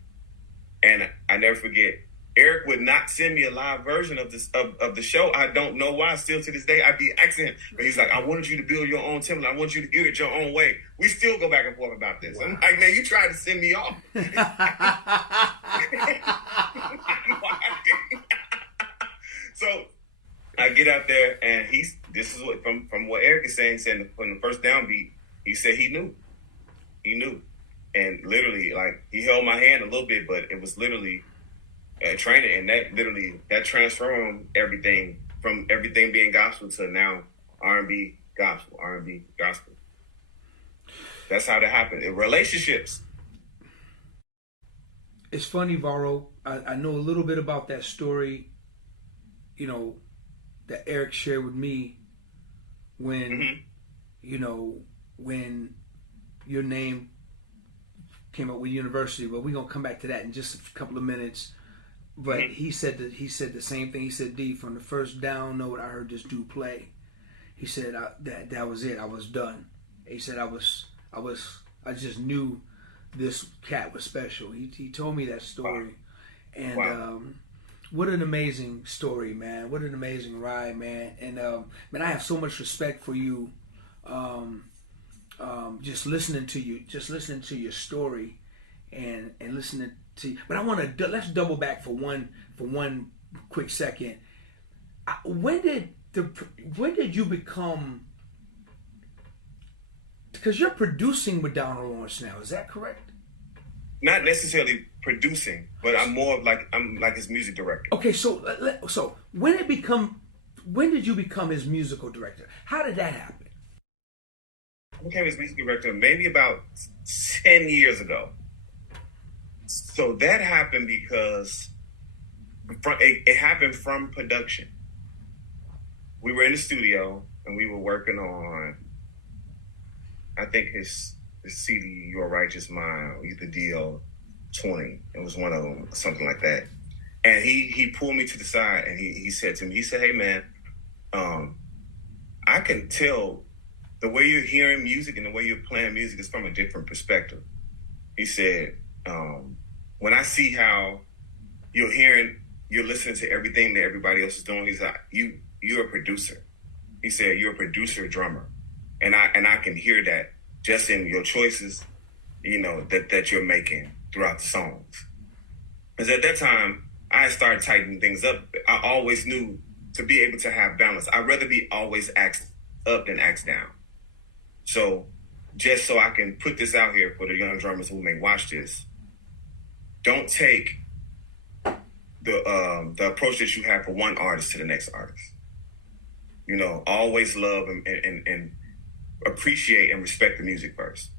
And I never forget, Eric would not send me a live version of the show. I don't know why. Still to this day, I'd be asking him. But he's like, I wanted you to build your own template. I want you to hear it your own way. We still go back and forth about this. Wow. I'm like, man, you tried to send me off. So I get out there, and this is what from what Eric is saying, from the first downbeat, he said he knew. And literally, like, he held my hand a little bit, but it was literally training, and that transformed everything, from everything being gospel to now R&B gospel. That's how that happened. In relationships. It's funny, Varo. I know a little bit about that story, you know, that Eric shared with me when, you know, when your name came up with university. But we're gonna come back to that in just a couple of minutes. But he said the same thing. He said, D, from the first down note I heard this dude play, he said that was it. I was done. He said I just knew this cat was special. He told me that story. Wow. And wow. What an amazing story, man. What an amazing ride, man. And man, I have so much respect for you. Just listening to your story and listening to, but I want to let's double back for one quick second. When did you become, because you're producing with Donald Lawrence now, is that correct? Not necessarily producing, but I'm like his music director. Okay, so when did you become his musical director? How did that happen? I became his music director maybe about 10 years ago. So that happened because it happened from production. We were in the studio and we were working on, I think his CD, Your Righteous Mind, either DO 20. It was one of them, something like that. And he pulled me to the side and he said to me, he said, hey man, I can tell the way you're hearing music and the way you're playing music is from a different perspective. He said, when I see how you're listening to everything that everybody else is doing, he's like, you you're a producer. He said, you're a producer drummer. And I can hear that just in your choices, you know, that you're making throughout the songs. Because at that time, I started tightening things up. I always knew to be able to have balance. I'd rather be always axed up than axed down. So just so I can put this out here for the young drummers who may watch this, don't take the approach that you have for one artist to the next artist. You know, always love and appreciate and respect the music first.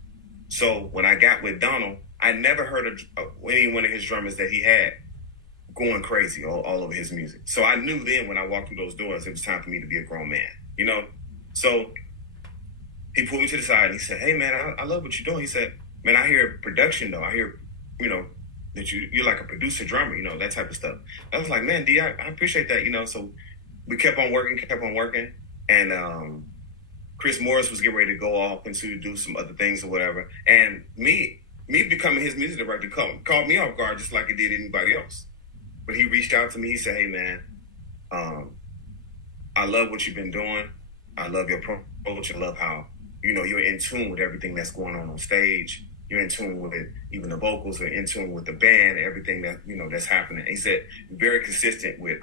So when I got with Donald, I never heard of any one of his drummers that he had going crazy all over his music. So I knew then when I walked through those doors, it was time for me to be a grown man, you know? So he pulled me to the side and he said, hey man, I love what you're doing. He said, man, I hear production though. I hear, you know, that you're like a producer drummer, you know, that type of stuff. I was like, man, D, I appreciate that, you know? So we kept on working. And Chris Morris was getting ready to go off and to do some other things or whatever. And me becoming his music director called me off guard just like it did anybody else. But he reached out to me. He said, hey, man, I love what you've been doing. I love your approach. I love how, you know, you're in tune with everything that's going on stage. You're in tune with it, even the vocals are in tune with the band, everything that, you know, that's happening. He said, very consistent with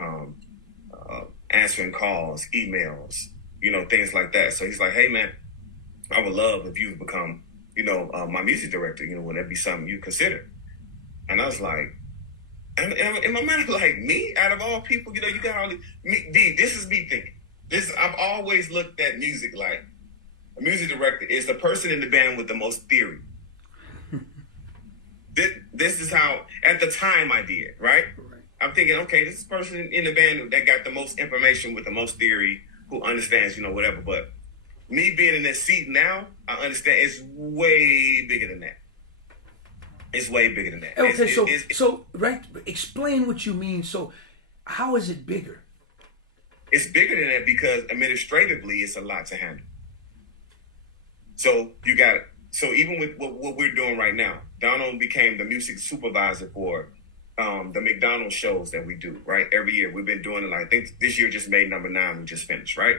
answering calls, emails, you know, things like that. So he's like, hey, man, I would love if you become, you know, my music director, you know, would that be something you consider? And I was like, in my mind, like, me, out of all people, you know, you got all D, this is me thinking. I've always looked at music like a music director is the person in the band with the most theory. This is how, at the time I did, right? I'm thinking, okay, this is the person in the band that got the most information with the most theory, who understands, you know, whatever. But me being in this seat now, I understand it's way bigger than that. It's way bigger than that. Okay, so right, explain what you mean. So how is it bigger? It's bigger than that because administratively, it's a lot to handle. So even with what we're doing right now, Donald became the music supervisor for the McDonald's shows that we do, right? Every year. We've been doing it. I think this year just made number 9. We just finished, right?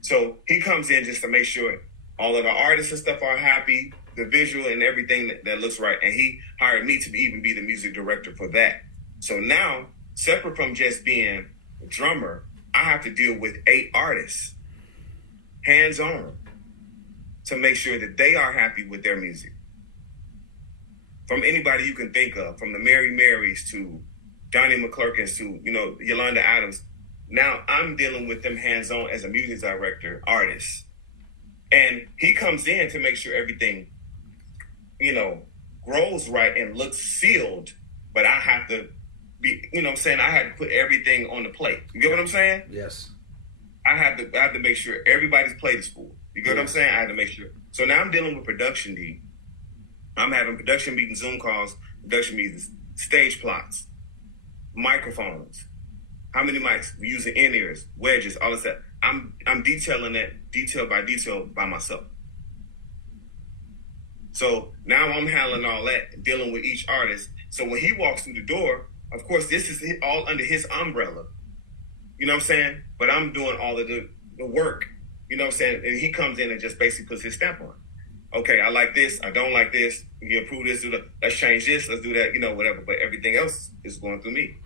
So he comes in just to make sure all of the artists and stuff are happy, the visual and everything that looks right. And he hired me to even be the music director for that. So now, separate from just being a drummer, I have to deal with 8 artists, hands-on, to make sure that they are happy with their music. From anybody you can think of, from the Mary Marys to Donnie McClurkins to, you know, Yolanda Adams. Now I'm dealing with them hands-on as a music director, artist. And he comes in to make sure everything, you know, grows right and looks sealed. But I have to be, you know what I'm saying? I had to put everything on the plate. You get what I'm saying? Yes. I have to make sure everybody's plate is full. You get what I'm saying? I had to make sure. So now I'm dealing with production, D. I'm having production meetings, Zoom calls, production meetings, stage plots, microphones, how many mics, we're using in-ears, wedges, all of that. I'm detailing that detail by myself. So now I'm handling all that, dealing with each artist. So when he walks through the door, of course, this is all under his umbrella. You know what I'm saying? But I'm doing all of the work. You know what I'm saying? And he comes in and just basically puts his stamp on it. Okay, I like this. I don't like this. You approve this. Let's change this. Let's do that. You know, whatever. But everything else is going through me.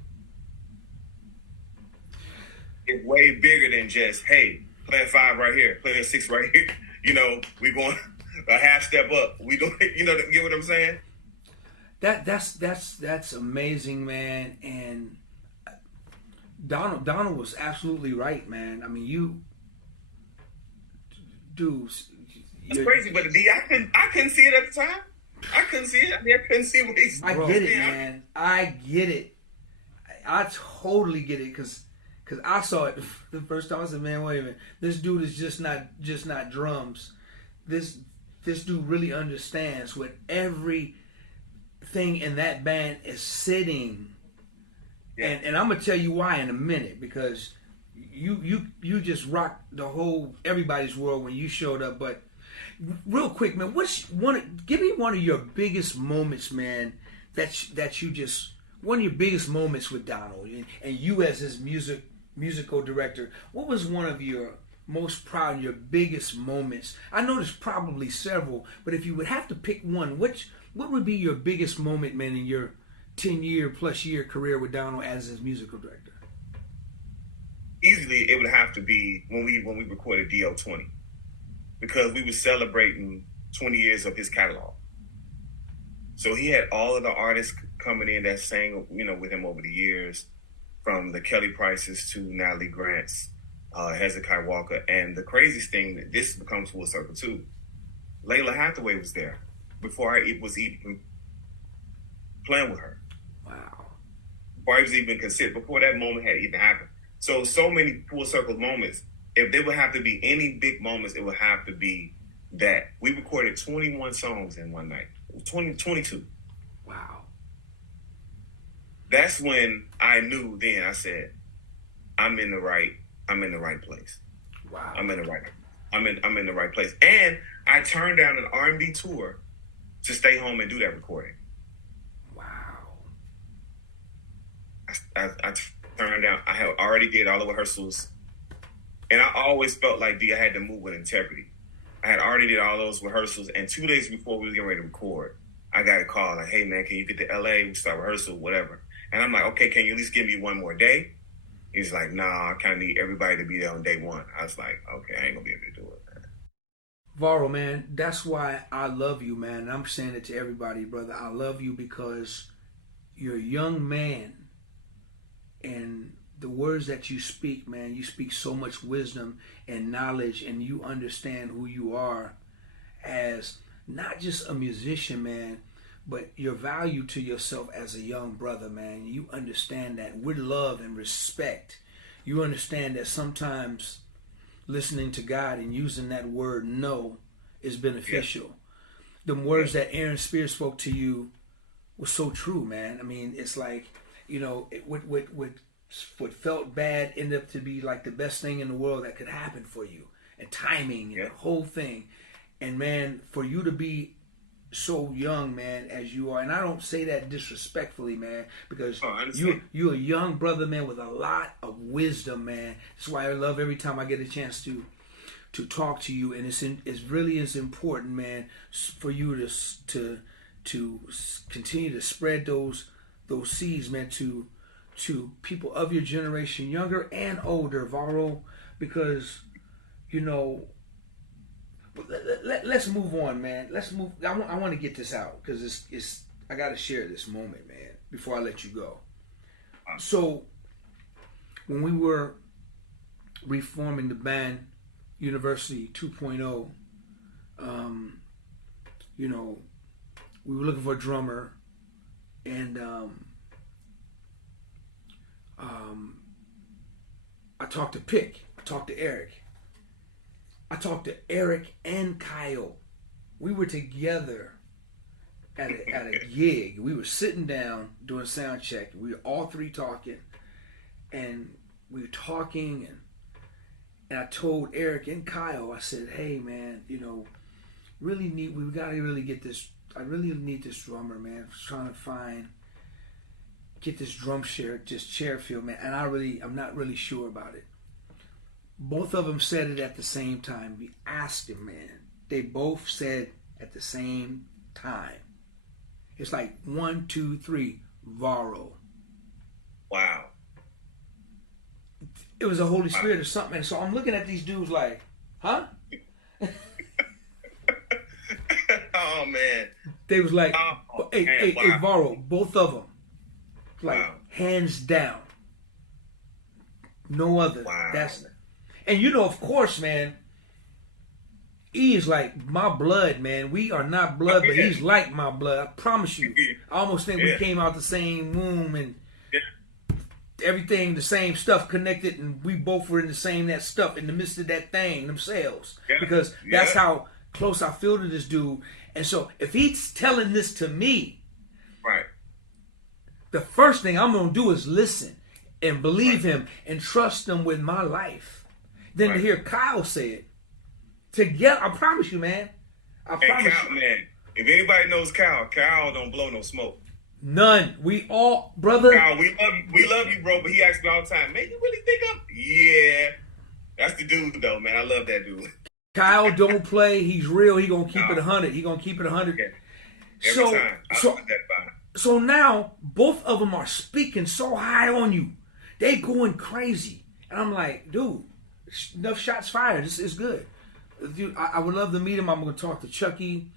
It's way bigger than just, hey, play a 5 right here, play a 6 right here. You know, we going a half step up. We going, you know, get what I'm saying? That's amazing, man. And Donald was absolutely right, man. I mean, it's crazy, but I couldn't see it at the time. I couldn't see it. I mean, I couldn't see what he's. I get it, man. I get it. I totally get it because I saw it the first time. I said, "Man, wait a minute. This dude is just not drums. This dude really understands what everything in that band is sitting." Yeah. And I'm gonna tell you why in a minute because you just rocked the whole everybody's world when you showed up, but. Real quick, man, give me one of your biggest moments, man, that you just, one of your biggest moments with Donald and you as his music musical director, what was one of your most proud, your biggest moments? I know there's probably several, but if you would have to pick one, what would be your biggest moment, man, in your 10-year+ career with Donald as his musical director? Easily, it would have to be when we recorded DO20, because we were celebrating 20 years of his catalog. So he had all of the artists coming in that sang, with him over the years, from the Kelly Prices to Natalie Grants, Hezekiah Walker, and the craziest thing, this becomes full circle too, Layla Hathaway was there before I was even playing with her. Wow. Before I was even considered, before that moment had even happened. So many full circle moments. If there would have to be any big moments, it would have to be that. We recorded 21 songs in one night. 22. Wow. That's when I knew then, I said, I'm in the right place. Wow. I'm in the right place. And I turned down an R&B tour to stay home and do that recording. Wow. I turned down. I had already did all the rehearsals, and I always felt like I had to move with integrity. I had already did all those rehearsals, and 2 days before we was getting ready to record, I got a call like, "Hey man, can you get to LA? We start rehearsal, whatever." And I'm like, "Okay, can you at least give me one more day?" He's like, "Nah, I kind of need everybody to be there on day one." I was like, "Okay, I ain't gonna be able to do it, man." Varo, man, that's why I love you, man. And I'm saying it to everybody, brother. I love you because you're a young man, and the words that you speak, man, you speak so much wisdom and knowledge, and you understand who you are as not just a musician, man, but your value to yourself as a young brother, man. You understand that with love and respect. You understand that sometimes listening to God and using that word no is beneficial. Yeah. The words that Aaron Spears spoke to you was so true, man. I mean, it's like, what felt bad ended up to be like the best thing in the world that could happen for you, and timing and the whole thing. And man, for you to be so young, man, as you are, and I don't say that disrespectfully, man, because you're a young brother, man, with a lot of wisdom, man. That's why I love every time I get a chance to talk to you, and it's really is important, man, for you to continue to spread those seeds, man, to people of your generation, younger and older, Varo, because let's move on, man. Let's move. I want to get this out because it's I got to share this moment, man, before I let you go. So when we were reforming the band University 2.0, we were looking for a drummer, and I talked to Pick. I talked to Eric. I talked to Eric and Kyle. We were together at a gig. We were sitting down doing sound check. We were all three talking, and we were talking, and I told Eric and Kyle, I said, "Hey man, we gotta really get this. I really need this drummer, man. I'm trying to get this chair feel, man, and I'm not really sure about it." Both of them said it at the same time. We asked them, man. They both said at the same time. It's like 1, 2, 3, Varo. Wow. It was the Holy Spirit or something. And so I'm looking at these dudes like, huh? Oh man. They was like, hey, Varo, both of them. Like, hands down. No other. Wow. And of course, man, he is like my blood, man. We are not blood, but he's like my blood. I promise you. I almost think we came out the same womb and everything, the same stuff connected, and we both were in the same that stuff in the midst of that thing themselves. Yeah. Because that's how close I feel to this dude. And so if he's telling this to me, right, the first thing I'm gonna do is listen and believe him and trust him with my life. Then to hear Kyle say it together, I promise you, man. I promise Kyle, man, if anybody knows Kyle don't blow no smoke. None. We all, brother. Kyle, we love you, bro. But he asks me all the time, man, you really think I'm? Yeah, that's the dude, though, man. I love that dude. Kyle don't play. He's real. He gonna keep it 100. He gonna keep it 100. Yeah. Every time. I love that about him. So now both of them are speaking so high on you. They going crazy, and I'm like, dude, enough shots fired. It's good. Dude, I would love to meet him. I'm gonna talk to Chucky,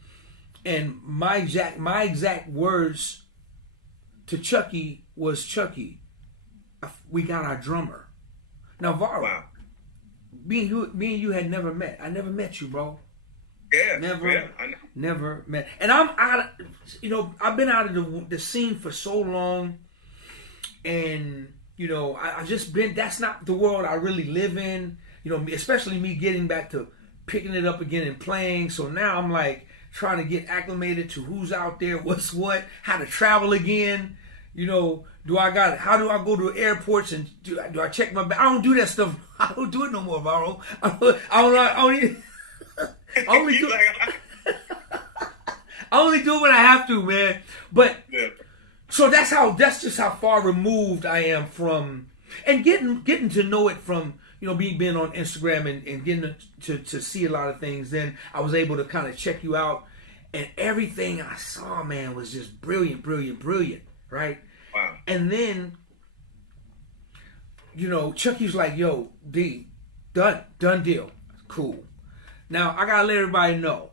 and my exact words to Chucky was, Chucky, we got our drummer. Now, Varo, Wow. me and you had never met. I never met you, bro. Yeah. Never, Yeah, I know. never met. And I'm out of, I've been out of the scene for so long, and I just been. That's not the world I really live in. Especially me getting back to picking it up again and playing. So now I'm like trying to get acclimated to who's out there, what's what, how to travel again. How do I go to airports and do I check my bag? I don't do that stuff. I don't do it no more, Varo. I only do it when I have to, man. But Yeah. so that's just how far removed I am from, and getting to know it from being on Instagram and getting to see a lot of things. Then I was able to kind of check you out, and everything I saw, man, was just brilliant, right? Wow. And then Chucky's like, yo, D, done deal, cool. Now I gotta let everybody know,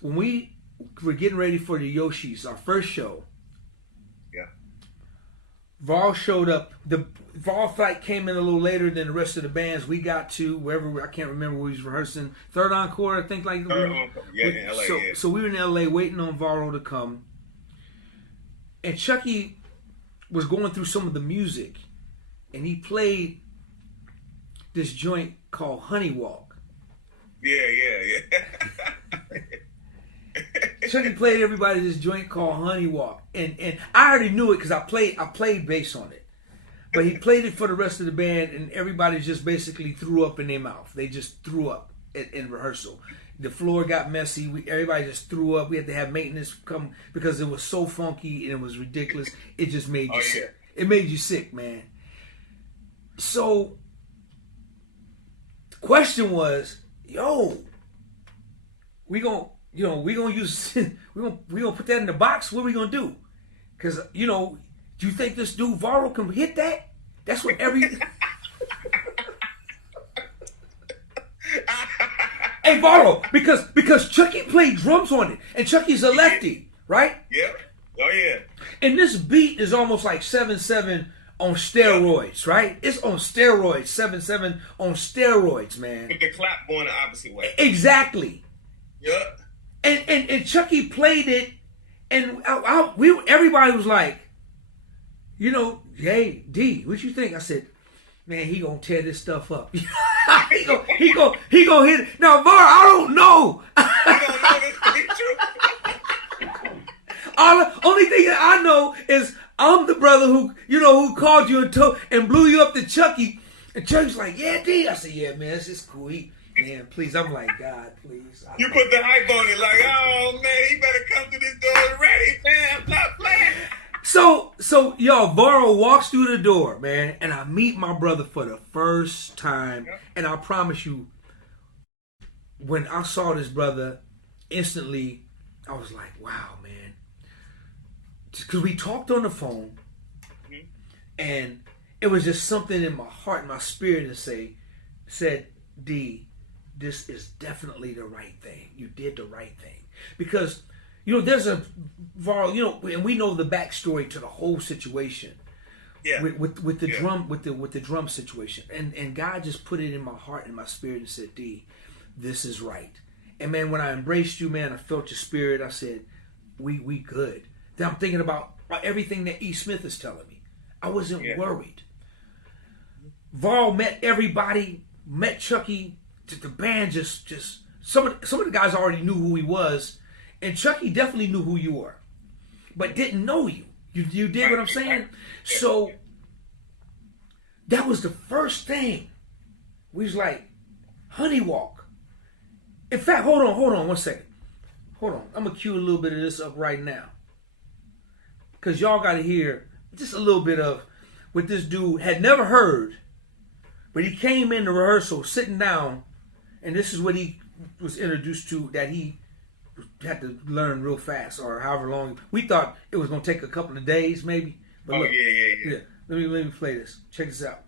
when we were getting ready for the Yoshis, our first show, Yeah. Varo showed up. The Varo flight came in a little later than the rest of the bands. We got to wherever, I can't remember where we was rehearsing. Third Encore, I think. In LA. So we were in LA waiting on Varo to come, and Chucky was going through some of the music, and he played this joint called Honey Walk. Yeah. Chucky played everybody this joint called Honey Walk, and I already knew it because I played bass on it, but he played it for the rest of the band, and everybody just basically threw up in their mouth. They just threw up in rehearsal. The floor got messy. Everybody just threw up. We had to have maintenance come because it was so funky and it was ridiculous. It just made you sick. It made you sick, man. So the question was, yo, we gonna use we gonna put that in the box. What are we gonna do? Because do you think this dude Varo can hit that? That's what every Hey Varo, because Chucky played drums on it, and Chucky's a lefty, right? Yeah. Oh yeah. And this beat is almost like 7/7 on steroids, right? It's on steroids, 7/7 on steroids, man. With the clap going the opposite way. Exactly. Yeah. And Chucky played it, and everybody was like, hey D, what you think? I said, man, he gonna tear this stuff up. he gonna hit it. Now, Varo, I don't know. You don't know this to be true. Only thing that I know is I'm the brother who called you and blew you up to Chucky. And Chucky's like, yeah, D. I said, yeah, man, this is cool. Man, please. I'm like, God, please. You put the hype on it, like, oh man, he better come through this door ready, man. I'm not playing. So yo, Varo walks through the door, man, and I meet my brother for the first time. Yep. And I promise you, when I saw this brother, instantly, I was like, wow, man. Because we talked on the phone, and it was just something in my heart, my spirit to said, D, this is definitely the right thing. You did the right thing. Because there's a Varo, and we know the backstory to the whole situation. Yeah. With the drum with the drum situation. And God just put it in my heart and my spirit and said, D, this is right. And man, when I embraced you, man, I felt your spirit. I said, we good. Then I'm thinking about everything that E. Smith is telling me. I wasn't worried. Varo met everybody, met Chucky. The band just some of the guys already knew who he was. And Chucky definitely knew who you were, but didn't know you. You dig what I'm saying? So that was the first thing. We was like, Honey Walk. In fact, hold on 1 second. Hold on. I'm going to cue a little bit of this up right now. because y'all got to hear just a little bit of what this dude had never heard, but he came in the rehearsal sitting down, and this is what he was introduced to that he had to learn real fast, or however long. We thought it was going to take a couple of days, maybe. But look, yeah. Let me play this. Check this out.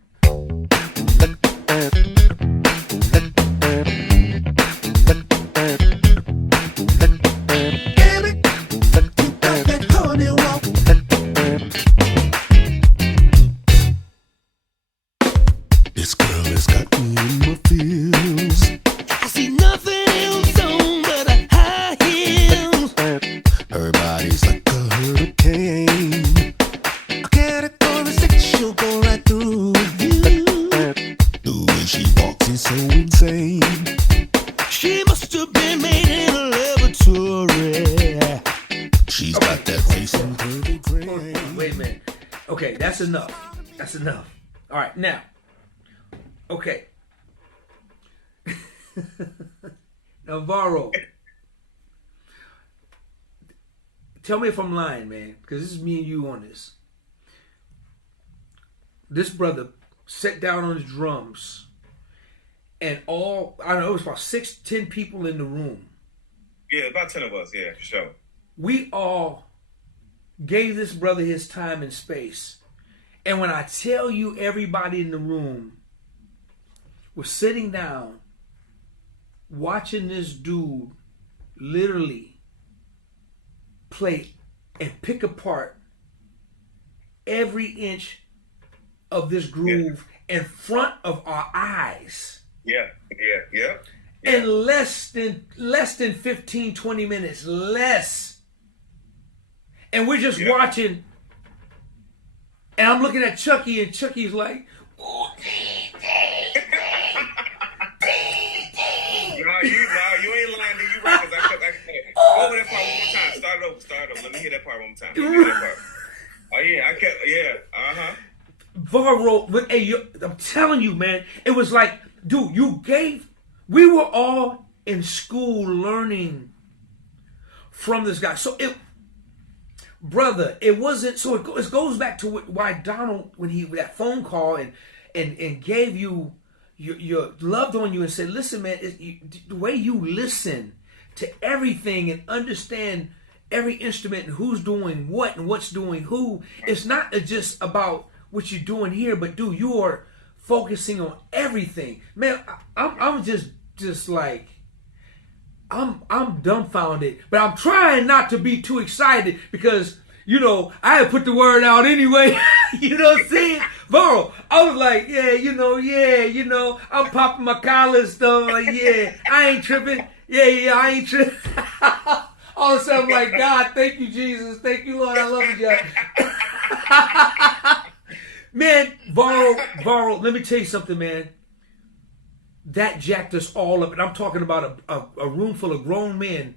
This girl has got me in my feels. I see nothing else on but a high heels. Her body's like a hurricane. A category 6, she'll go right through you. The way she walks is so insane. She must have been made in a laboratory. She's got that face and pretty grain. Wait a minute. Okay, that's enough. That's enough. All right, now. Okay. Now, Varo, tell me if I'm lying, man, because this is me and you on this. This brother sat down on his drums, and I don't know, it was about 6-10 people in the room. Yeah, about 10 of us, yeah, for sure. We all gave this brother his time and space. And when I tell you everybody in the room was sitting down watching this dude literally play and pick apart every inch of this groove in front of our eyes. Yeah. In less than 15, 20 minutes, less. And we're just watching, and I'm looking at Chucky, and Chucky's like, ooh, you ain't lying, you right, because I kept go over that part one more time. Start over. Let me hear that part one more time. Let me hear that part. Oh yeah, I kept, Varo, I'm telling you, man, it was like, dude, we were all in school learning from this guy. So brother, it wasn't, so it goes back to why Donald, when that phone call and gave you, your loved on you and said, listen, man, the way you listen to everything and understand every instrument and who's doing what and what's doing who, it's not just about what you're doing here, but dude, you are focusing on everything. Man, I'm just like, I'm dumbfounded, but I'm trying not to be too excited because, you know, I had put the word out anyway. You know what I'm saying? Varo, I was like, I'm popping my collar and stuff. Like, I ain't tripping. I ain't tripping. All of a sudden, I'm like, God, thank you, Jesus. Thank you, Lord. I love you, God. Man, Varo, let me tell you something, man. That jacked us all up. And I'm talking about a room full of grown men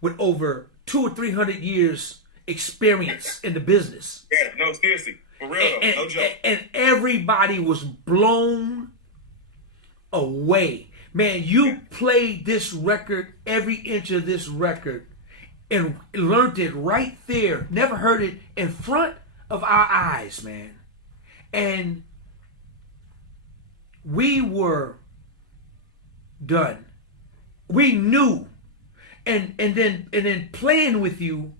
with over 200 or 300 years experience in the business. Yeah, no, seriously. For real, though. No joke. And everybody was blown away. Man, you played this record, every inch of this record, and learned it right there. Never heard it in front of our eyes, man. And we were done. We knew. And then playing with you,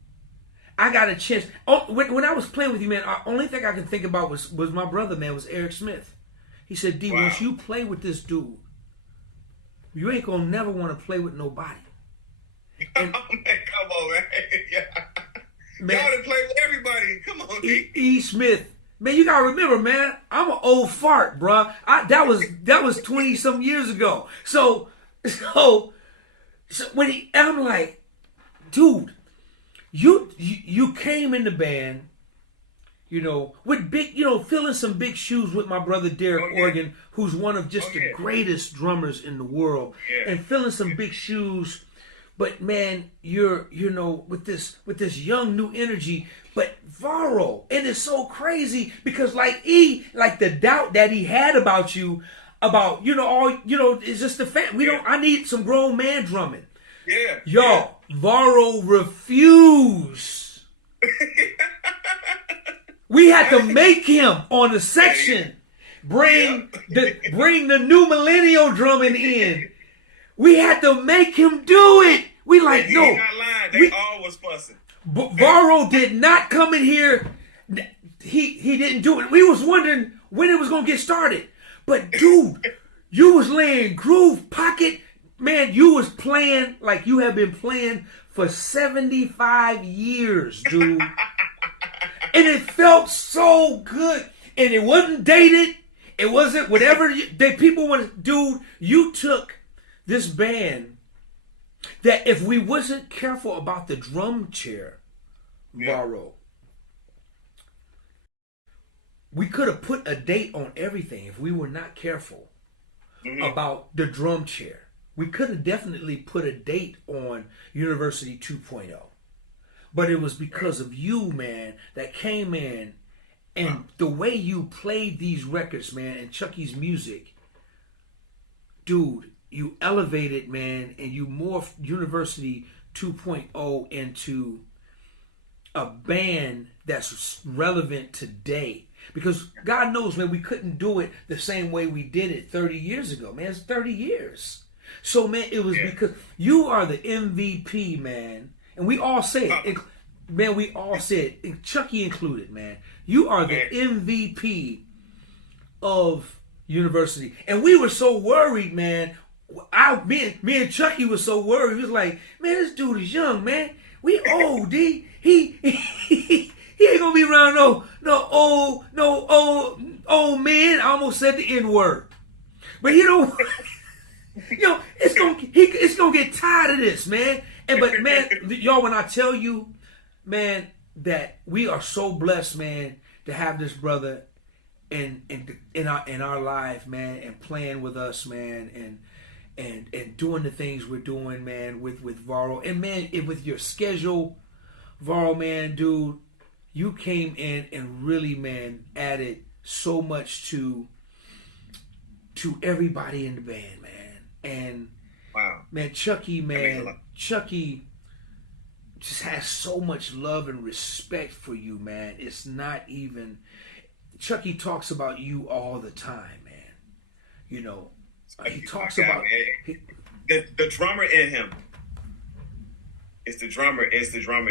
I got a chance. When I was playing with you, man, the only thing I could think about was my brother, man, was Eric Smith. He said, D, once you play with this dude, you ain't gonna never want to play with nobody. And, oh, man, come on, man. Man, y'all done play with everybody. Come on, D. E. Smith. Man, you gotta remember, man, I'm an old fart, bruh. That was 20 some years ago. So when I'm like, dude, you came in the band, you know, with big, you know, filling some big shoes with my brother Derek Organ, who's one of just the greatest drummers in the world, and filling some big shoes. But man, you're, you know, with this young new energy. But Varo, and it's so crazy because like the doubt that he had about you, about, you know, all, you know, it's just the fact I need some grown man drumming. Yeah. Yo, Varo refused. We had to make him on the section bring the new millennial drumming in. We had to make him do it. We like, no. He's not lying. They all was fussing. Varo did not come in here. He didn't do it. We was wondering when it was going to get started. But, dude, you was laying groove pocket. Man, you was playing like you have been playing for 75 years, dude. And it felt so good. And it wasn't dated. It wasn't whatever people want to do. You took this band that if we wasn't careful about the drum chair, Varo, we could have put a date on everything if we were not careful about the drum chair. We could have definitely put a date on University 2.0. But it was because of you, man, that came in and the way you played these records, man, and Chucky's music, dude, you elevated, man, and you morphed University 2.0 into a band that's relevant today. Because God knows, man, we couldn't do it the same way we did it 30 years ago, man. It's 30 years. So, man, it was because you are the MVP, man. And we all say it. Man, we all say it. Chucky included, man. You are the MVP of University. And we were so worried, man. Me and Chucky was so worried. We was like, man, this dude is young, man. We old, D. He ain't gonna be around no old man. I almost said the N-word. But you know, it's gonna get tired of this, man. But man, y'all, when I tell you, man, that we are so blessed, man, to have this brother in our life, man, and playing with us, man, and doing the things we're doing, man, with Varo. And man, with your schedule, Varo, man, dude, you came in and really, man, added so much to everybody in the band, man. And wow, man, Chucky just has so much love and respect for you, man. It's not even. Chucky talks about you all the time, man. You know, he talks about the drummer in him. It's the drummer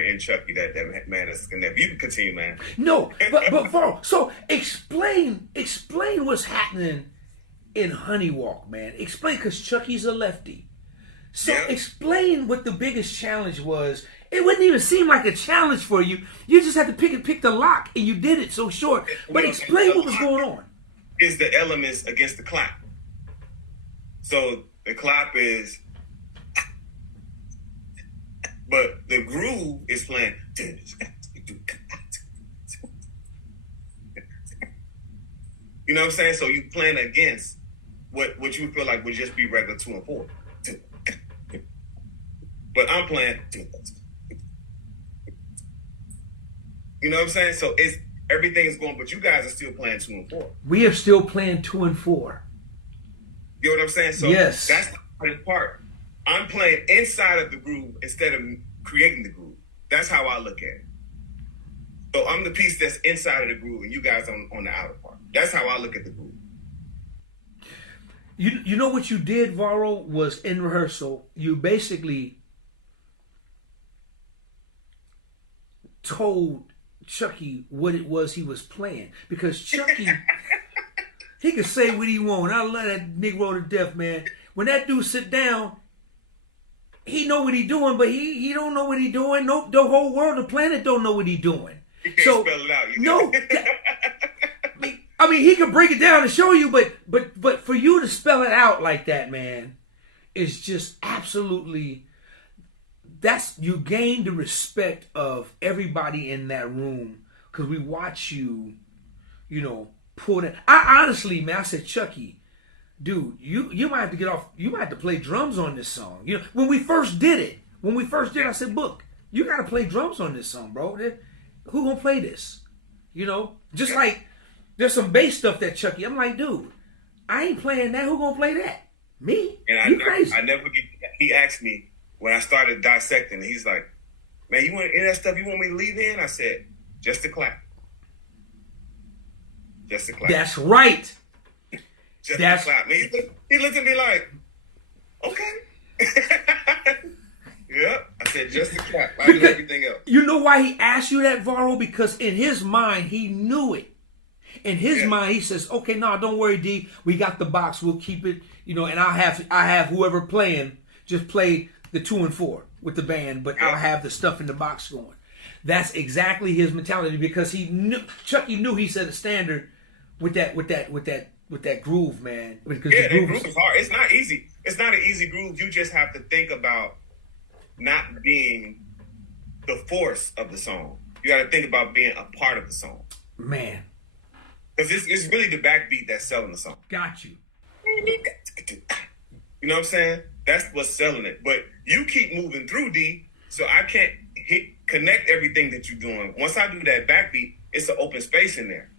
in Chucky that man is connected. You can continue, man. No, but Varo, so explain what's happening in Honeywalk, man. Explain, because Chucky's a lefty. So explain what the biggest challenge was. It wouldn't even seem like a challenge for you. You just had to pick the lock, and you did it so short. But explain what was going on. Is the elements against the clap. So the clap is, but the groove is playing. You know what I'm saying? So you playing against what you feel like would just be regular 2 and 4. But I'm playing. You know what I'm saying? So everything's going, but you guys are still playing 2 and 4. We are still playing 2 and 4. You know what I'm saying? So yes, that's the hardest part. I'm playing inside of the groove instead of creating the groove. That's how I look at it. So I'm the piece that's inside of the groove, and you guys on the outer part. That's how I look at the groove. You know what you did, Varo, was in rehearsal, you basically told Chucky what it was he was playing. Because Chucky, he could say what he want. I love that Negro to death, man. When that dude sit down, he know what he doing, but he don't know what he doing. No, the whole world, the planet don't know what he doing. You can't spell it out. No. I mean, he can break it down and show you, but for you to spell it out like that, man, is just absolutely. You gain the respect of everybody in that room because we watch you, pull it. I honestly, man, I said, Chucky, dude, you might have to get off. You might have to play drums on this song. When we first did it, I said, look, you got to play drums on this song, bro. Who gonna play this? Just like. There's some bass stuff that Chucky. I'm like, dude, I ain't playing that. Who gonna play that? Me? And you crazy? I never get. He asked me when I started dissecting. He's like, "Man, you want any of that stuff? You want me to leave in?" I said, "Just the clap." Just to clap. That's right. Just to clap. He looked at me like, okay. Yep. I said just to clap. I do everything else. You know why he asked you that, Varo? Because in his mind, he knew it. In his mind, he says, okay, no, don't worry, D. We got the box. We'll keep it, and I have whoever playing just play the 2 and 4 with the band, but I'll have the stuff in the box going. That's exactly his mentality, because Chucky knew he set a standard with that groove, man. Because the groove is hard. It's not easy. It's not an easy groove. You just have to think about not being the force of the song. You got to think about being a part of the song. Man. Because it's really the backbeat that's selling the song. Got you. You know what I'm saying? That's what's selling it. But you keep moving through, D, so I can't connect everything that you're doing. Once I do that backbeat, it's an open space in there.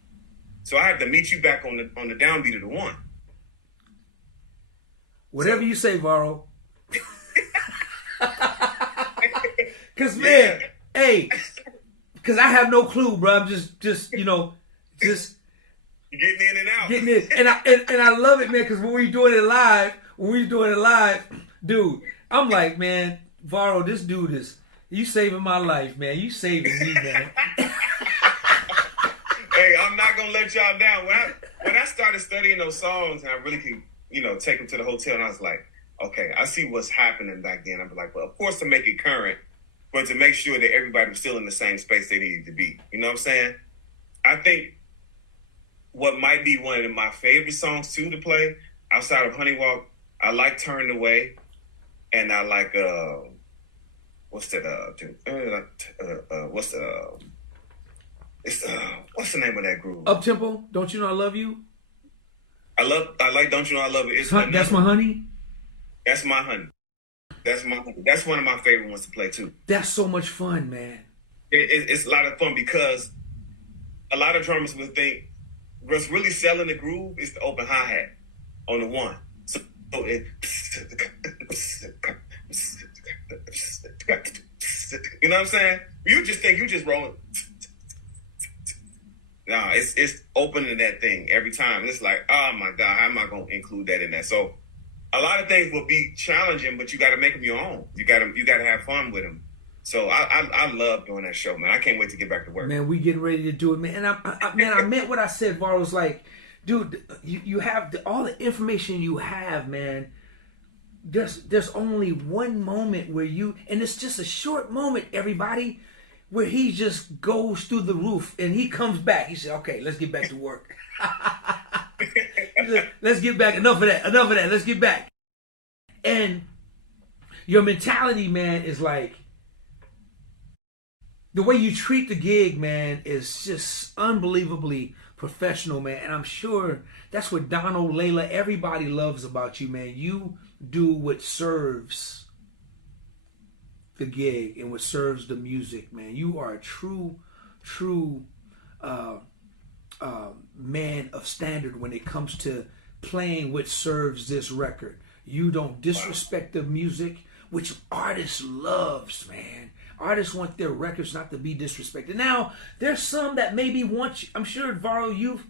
So I have to meet you back on the downbeat of the 1. Whatever you say, Varo. Cause man, hey, cause I have no clue, bro. I'm just getting in and out. Getting in, and I love it, man. Cause when we doing it live, dude, I'm like, man, Varo, this dude you saving my life, man. You saving me, man. Hey, I'm not gonna let y'all down. When I started studying those songs, and I really could, take them to the hotel, and I was like, okay, I see what's happening back then. I'm like, well, of course to make it current, but to make sure that everybody was still in the same space they needed to be. You know what I'm saying? I think what might be one of my favorite songs too to play outside of Honey Walk, I like Turned Away, and I like what's the name of that groove? Up tempo. Don't you know I love you? I like Don't You Know I Love It. That's my honey. That's my honey. That's one of my favorite ones to play too. That's so much fun, man. It's a lot of fun because a lot of drummers would think what's really selling the groove is the open hi-hat on the 1. So you know what I'm saying? You just think you just rolling. Nah, it's opening that thing every time. And it's like, oh my God, how am I going to include that in there? So a lot of things will be challenging, but you got to make them your own. You got to have fun with them. So I love doing that show, man. I can't wait to get back to work. Man, we getting ready to do it, man. And I meant what I said, Varo. Was like, dude, you have all the information you have, man. There's only one moment where and it's just a short moment, everybody, where he just goes through the roof and he comes back. He said, okay, let's get back to work. Let's get back. Enough of that. Let's get back. And your mentality, man, is like, the way you treat the gig, man, is just unbelievably professional, man. And I'm sure that's what Donald, Layla, everybody loves about you, man. You do what serves the gig and what serves the music, man. You are a true man of standard when it comes to playing what serves this record. You don't disrespect the music, which artists loves, man. Artists want their records not to be disrespected. Now, there's some that maybe want you. I'm sure, Varo, you've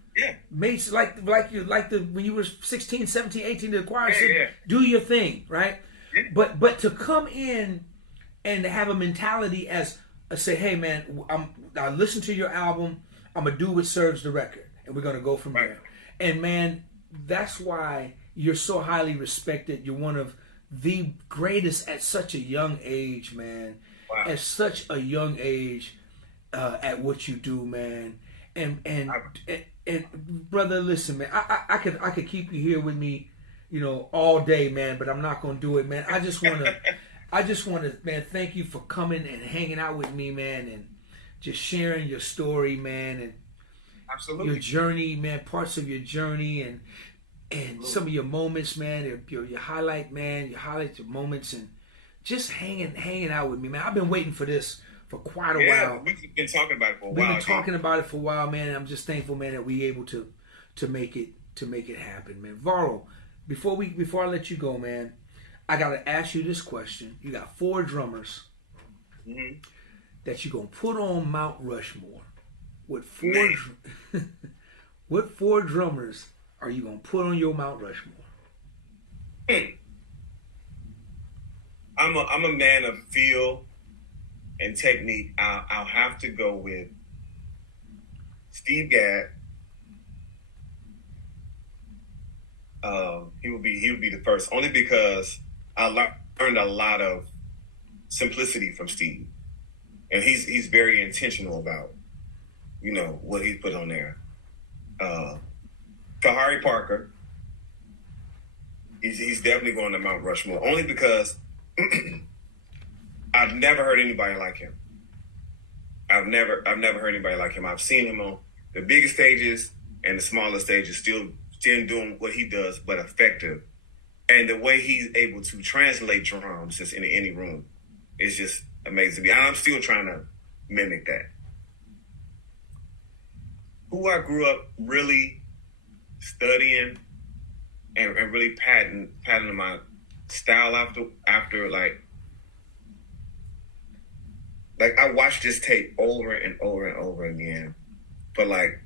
made when you were 16, 17, 18 to acquire, do your thing, right? Yeah. But to come in and to have a mentality as say, hey, man, I listen to your album. I'm gonna do what serves the record, and we're gonna go from there. And man, that's why you're so highly respected. You're one of the greatest at such a young age, man. Wow. At such a young age, at what you do, man. And brother, listen, man. I could keep you here with me, all day, man. But I'm not gonna do it, man. I just wanna, man. Thank you for coming and hanging out with me, man, and just sharing your story, man, and absolutely your journey, man. Parts of your journey and some of your moments, man. Your highlight, man. Your highlights, your moments, and just hanging out with me, man. I've been waiting for this for quite a while. We've been talking about it for a while. We've been talking about it for a while, man. And I'm just thankful, man, that we able to make it happen, man. Varo, before I let you go, man, I gotta ask you this question. You got 4 drummers that you're gonna put on Mount Rushmore with 4 What 4 drummers are you gonna put on your Mount Rushmore? I'm a man of feel and technique. I'll have to go with Steve Gadd. He would be the first, only because I learned a lot of simplicity from Steve, and he's very intentional about what he put on there. Kahari Parker, he's definitely going to Mount Rushmore, only because I've never heard anybody like him. I've never heard anybody like him. I've seen him on the biggest stages and the smaller stages, still doing what he does, but effective. And the way he's able to translate drums just in any room is just amazing to me. I'm still trying to mimic that. Who I grew up really studying and really patterning my style after like I watched this tape over and over and over again for like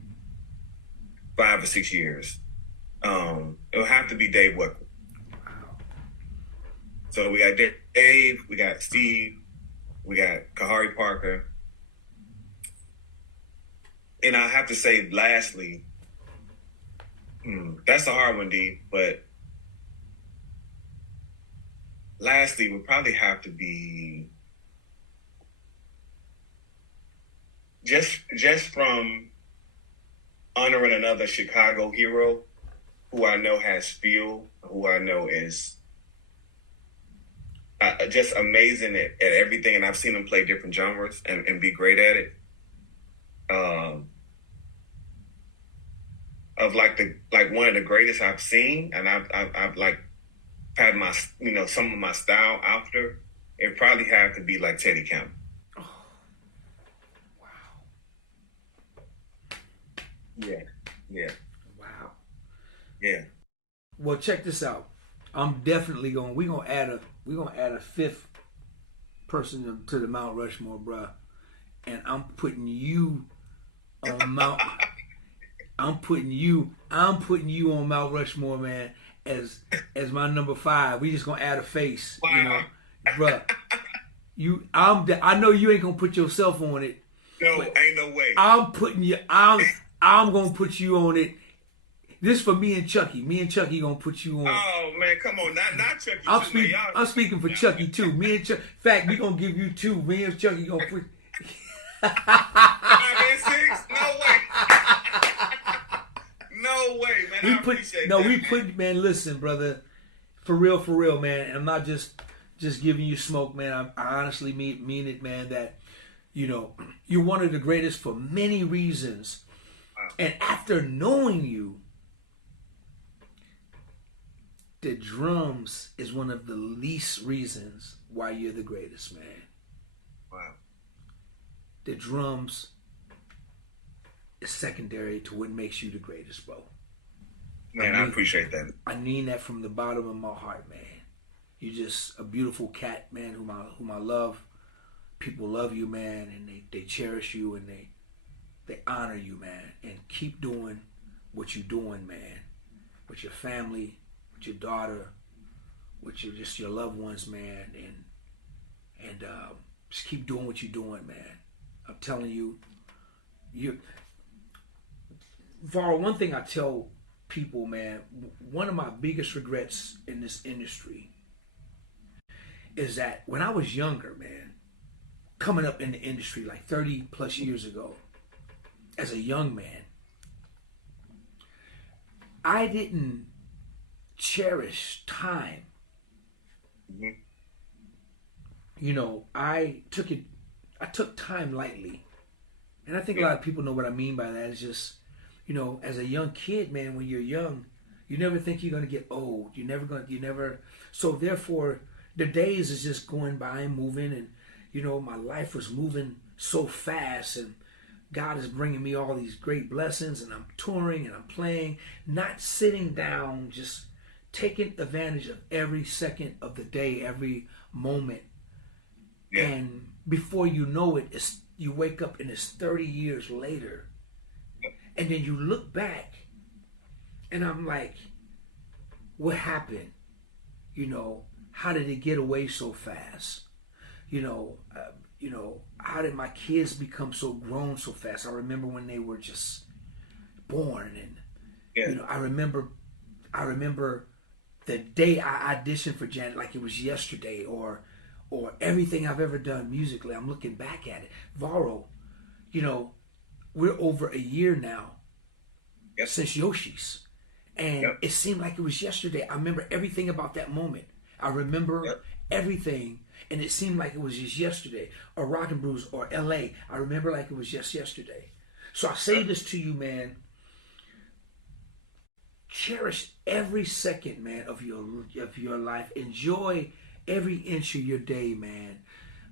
5 or 6 years. It'll have to be Dave Weckl. So we got Dave, we got Steve, we got Kahari Parker. And I have to say, lastly, that's a hard one, D, but lastly would probably have to be just from honoring another Chicago hero who I know has feel, who I know is just amazing at everything, and I've seen him play different genres and be great at it. Of like one of the greatest I've seen, and I've like had my some of my style after. It probably have to be like Teddy Campbell. Oh, wow. Yeah. Wow. Yeah. Well, check this out. I'm definitely we're gonna add a 5th person to the Mount Rushmore, bruh. And I'm putting you on Mount. I'm putting you on Mount Rushmore, man, as my number 5. We just gonna add a face, wow. Bruh. I know you ain't gonna put yourself on it. No, ain't no way. I'm gonna put you on it. This for me and Chucky. Me and Chucky gonna put you on. Oh man, come on, not Chucky. I'm speaking for Chucky too. Me and Chucky. In fact, we gonna give you 2. Me and Chucky gonna put. 5 and 6? No way. No way, man. I appreciate that. Man, listen, brother. For real, man. I'm not just giving you smoke, man. I honestly mean it, man, that, you're one of the greatest for many reasons. Wow. And after knowing you, the drums is one of the least reasons why you're the greatest, man. Wow. The drums is secondary to what makes you the greatest, bro. Man, I appreciate that. I mean that from the bottom of my heart, man. You're just a beautiful cat, man, whom I love. People love you, man, and they cherish you, and they honor you, man. And keep doing what you're doing, man. With your family, with your daughter, with your loved ones, man. And just keep doing what you're doing, man. I'm telling you, Varo, one thing I tell people, man, one of my biggest regrets in this industry is that when I was younger, man, coming up in the industry like 30 plus years ago, as a young man, I didn't cherish time. Mm-hmm. I took time lightly. And I think a lot of people know what I mean by that. It's just, as a young kid, man, when you're young, you never think you're going to get old. So therefore, the days is just going by and moving. And, my life was moving so fast. And God is bringing me all these great blessings. And I'm touring and I'm playing, not sitting down, just taking advantage of every second of the day, every moment. Yeah. And before you know it, you wake up and it's 30 years later. And then you look back, and I'm like, what happened? You know, how did it get away so fast? You know, how did my kids become so grown so fast? I remember when they were just born, and you know, I remember the day I auditioned for Janet like it was yesterday, or everything I've ever done musically. I'm looking back at it. Varo, you know, we're over a year now since Yoshi's. And it seemed like it was yesterday. I remember everything about that moment. I remember everything, and it seemed like it was just yesterday. Or Rock and Brews or LA. I remember like it was just yesterday. So I say this to you, man. Cherish every second, man, of your life. Enjoy every inch of your day, man.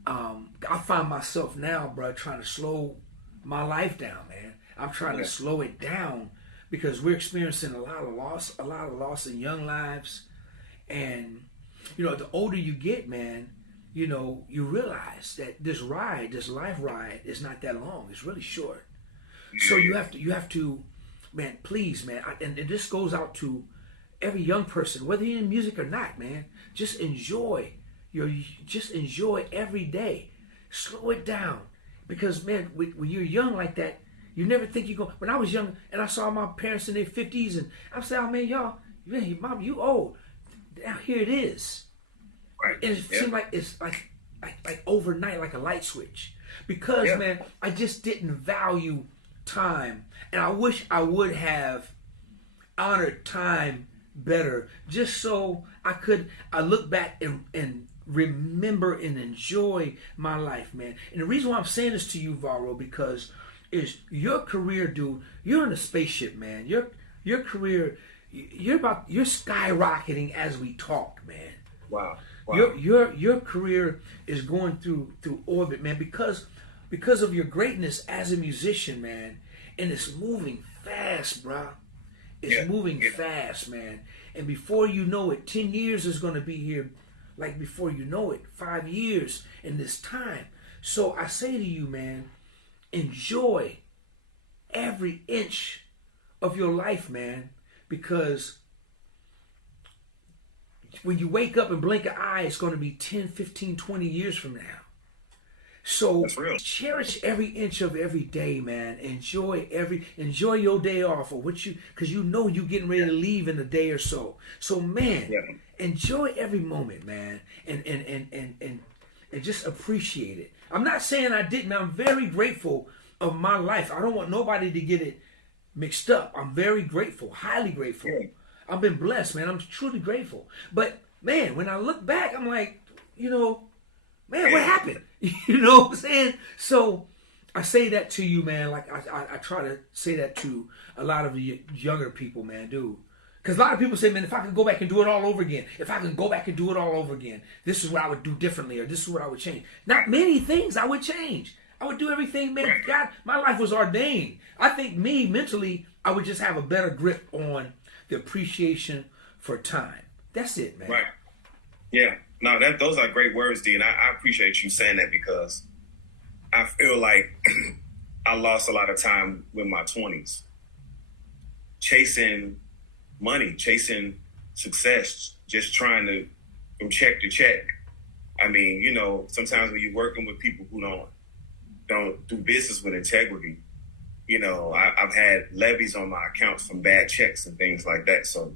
I find myself now, bro, trying to slow my life down, man. I'm trying to slow it down because we're experiencing a lot of loss in young lives. And, you know, the older you get, man, you know, you realize that this life ride is not that long. It's really short. So you have to, man, please, man, and this goes out to every young person, whether you're in music or not, man, just enjoy every day. Slow it down. Because, man, when you're young like that, you never think you're going. When I was young and I saw my parents in their 50s, and I'm saying, oh, man, y'all, man, mom, you old. Now here it is. Right. And it seemed like it's like overnight, like a light switch. Because, man, I just didn't value time. And I wish I would have honored time better, just so I look back and remember and enjoy my life, man. And the reason why I'm saying this to you, Varo, because is your career, dude. You're in a spaceship, man. Your career, you're skyrocketing as we talk, man. Wow. Your career is going through orbit, man, because of your greatness as a musician, man. And it's moving fast, bro. It's moving fast, man. And before you know it, 10 years is going to be here. Like before you know it, 5 years in this time. So I say to you, man, enjoy every inch of your life, man, because when you wake up and blink an eye, it's going to be 10, 15, 20 years from now. So cherish every inch of every day, man. Enjoy your day off, or because you know you're getting ready to leave in a day or so. So, man, enjoy every moment, man, and just appreciate it. I'm not saying I didn't. I'm very grateful of my life. I don't want nobody to get it mixed up. I'm very grateful, highly grateful. I've been blessed, man. I'm truly grateful. But, man, when I look back, I'm like, you know, man, what happened? You know what I'm saying? So I say that to you, man. Like I try to say that to a lot of the younger people, man, dude. Because a lot of people say, man, if I could go back and do it all over again, this is what I would do differently, or this is what I would change. Not many things I would change. I would do everything, man. God, my life was ordained. I think me, mentally, I would just have a better grip on the appreciation for time. That's it, man. Right. Yeah. No, those are great words, D, and I appreciate you saying that, because I feel like I lost a lot of time with my 20s. Chasing money, chasing success, just trying to from check to check. I mean, you know, sometimes when you're working with people who don't do business with integrity, you know, I've had levies on my accounts from bad checks and things like that. So,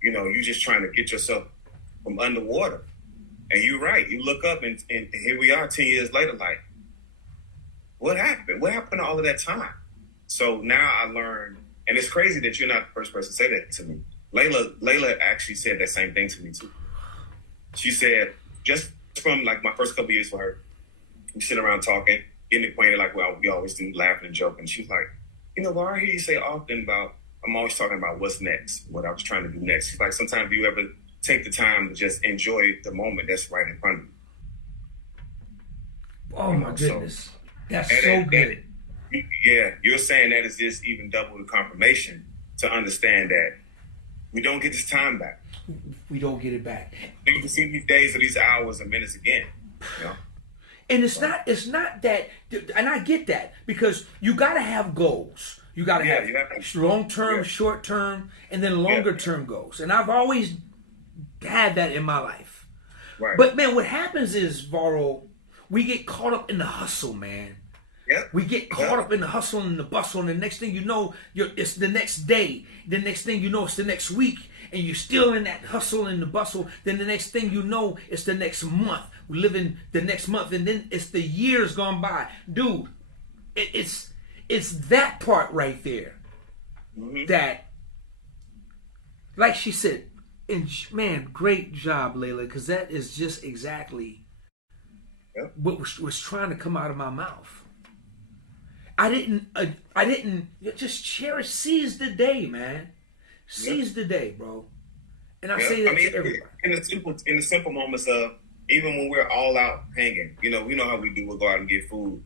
you know, you're just trying to get yourself from underwater. And you're right. You look up and here we are 10 years later, like, what happened? What happened to all of that time? So now I learned, and it's crazy that you're not the first person to say that to me. Layla actually said that same thing to me too. She said, just from like my first couple of years for her, we sit around talking, getting acquainted like we always do, laughing and joking. She's like, you know, well, I hear you say often about, I'm always talking about what's next, what I was trying to do next. She's like, sometimes do you ever take the time to just enjoy the moment that's right in front of you? Oh, my goodness. That's so good. Yeah, you're saying that is just even double the confirmation to understand that we don't get this time back. We don't get it back. You can see these days or these hours and minutes again, you know? And it's not that, and I get that, because you got to have goals. You got to Yeah, have you have to. long term, Yeah. short term, and then longer term goals. And I've always had that in my life. Right. But man, what happens is, Varo, we get caught up in the hustle, man. Yeah. We get caught up in the hustle and the bustle, and the next thing you know, it's the next day. The next thing you know, it's the next week, and you're still in that hustle and the bustle. Then the next thing you know, it's the next month. We live in the next month, and then it's the years gone by, dude. It's that part right there that, like she said, and man, great job, Layla, because that is just exactly what was trying to come out of my mouth. I didn't just cherish, seize the day, man. Seize the day, bro. And I say that to everybody. In the simple moments of, even when we're all out hanging, we know how we do. We'll go out and get food.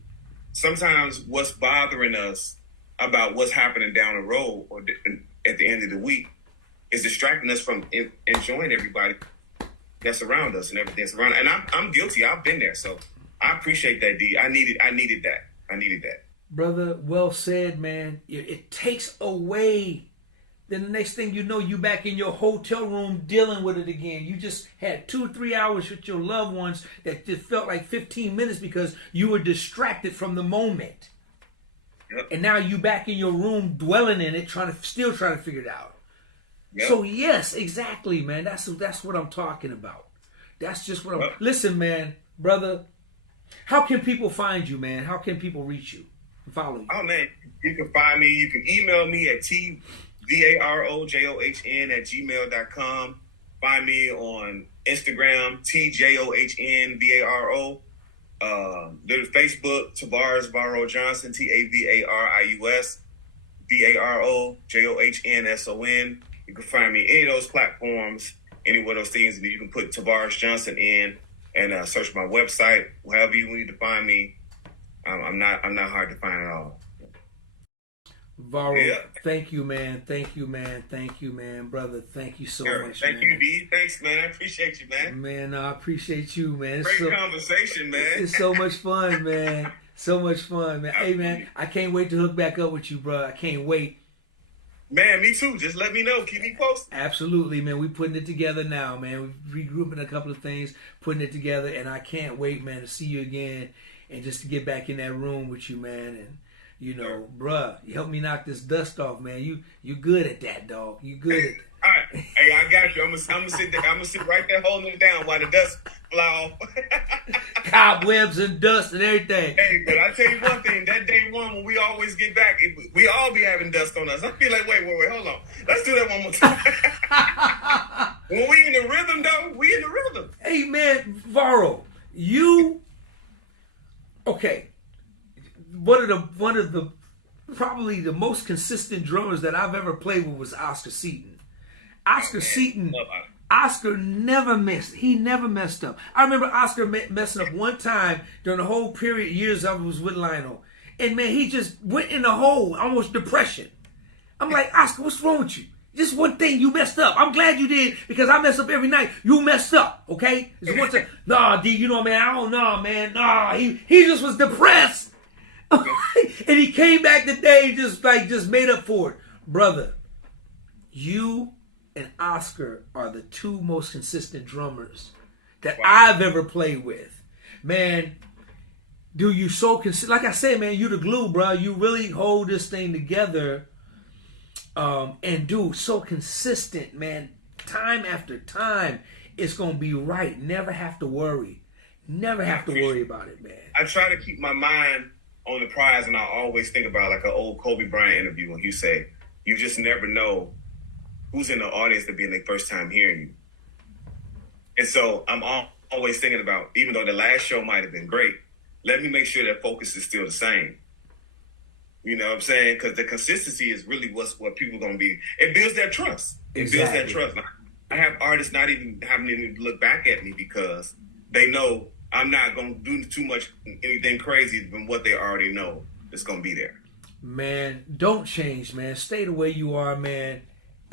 Sometimes what's bothering us about what's happening down the road or at the end of the week is distracting us from enjoying everybody that's around us and everything that's around. And I'm guilty. I've been there. So I appreciate that, D. I needed that. Brother, well said, man. It takes away. Then the next thing you know, you back in your hotel room dealing with it again. You just had 2 or 3 hours with your loved ones that just felt like 15 minutes because you were distracted from the moment. Yep. And now you back in your room dwelling in it, still trying to figure it out. Yep. So yes, exactly, man. That's what I'm talking about. That's just what I'm. Listen, man, brother. How can people find you, man? How can people reach you? Follow you. Oh man, you can find me. You can email me at tvarojohn@gmail.com. Find me on Instagram, tjohnvaro. There's Facebook, Varo Johnson, TAVARIUS, VAROJOHNSON. You can find me any of those platforms, any one of those things, and you can put Tavares Johnson in and search my website. However you need to find me. I'm not hard to find at all. Varo, thank you, man. Thank you, man. Thank you, man. Brother, thank you so much, Thank you, D. Thanks, man. I appreciate you, man. Man, I appreciate you, man. Great conversation, man. It's so much fun, man. So much fun, man. Hey, man, I can't wait to hook back up with you, bro. I can't wait. Man, me too. Just let me know. Keep me posted. Absolutely, man. We're putting it together now, man. We're regrouping a couple of things, putting it together, and I can't wait, man, to see you again and just to get back in that room with you, man. And bruh, you help me knock this dust off, man. You good at that, dog. You good at that. All right. Hey, I got you. I'm gonna sit right there holding it down while the dust fly off. Cobwebs and dust and everything. Hey, but I tell you one thing, that day one when we always get back, we all be having dust on us. I feel like, wait, hold on. Let's do that one more time. When we in the rhythm, though, we in the rhythm. Hey, man, Varo, okay. One of the probably the most consistent drummers that I've ever played with was Oscar Seaton. Oscar never missed. He never messed up. I remember Oscar messing up one time during the whole years I was with Lionel. And man, he just went in a hole, almost depression. I'm like, Oscar, what's wrong with you? Just one thing, you messed up. I'm glad you did because I mess up every night. You messed up, okay? It's one time. Nah, D, man, I don't know, man. Nah, he just was depressed. And he came back today just made up for it. Brother, you and Oscar are the two most consistent drummers that I've ever played with. Man, dude, you so consistent. Like I said, man, you the glue, bro. You really hold this thing together. And dude, so consistent, man. Time after time, it's going to be right. Never have to worry. Never have to worry about it, man. I try to keep my mind on the prize, and I always think about like an old Kobe Bryant interview when he said, you just never know who's in the audience to be in their first time hearing you. And so I'm always thinking about, even though the last show might have been great, let me make sure that focus is still the same. You know what I'm saying? Because the consistency is really what people are going to be. It builds that trust. It builds that trust. I have artists not even having to look back at me because they know I'm not going to do too much, anything crazy than what they already know is going to be there. Man, don't change, man. Stay the way you are, man.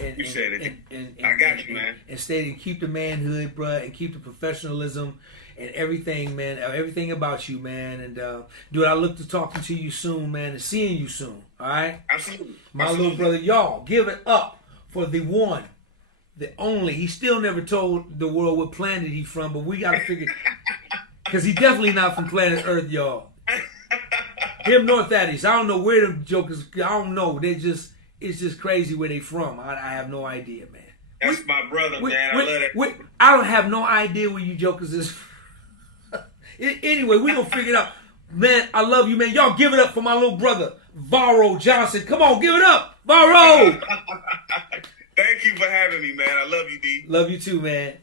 Appreciate it. And I got you, man. And stay and keep the manhood, bruh, and keep the professionalism and everything, man. Everything about you, man. And dude, I look to talking to you soon, man, and seeing you soon. All right. Absolutely. My Absolutely. little brother, y'all, give it up for the one, the only. He still never told the world what planet he's from, but we gotta figure, because he definitely not from planet Earth, y'all. Him North Addies. I don't know where them jokers. I don't know. It's just crazy where they from. I have no idea, man. That's my brother, man. I love that. I don't have no idea where you jokers is. Anyway, we gonna figure it out, man. I love you, man. Y'all give it up for my little brother, Varo Johnson. Come on, give it up, Varo. Thank you for having me, man. I love you, D. Love you too, man.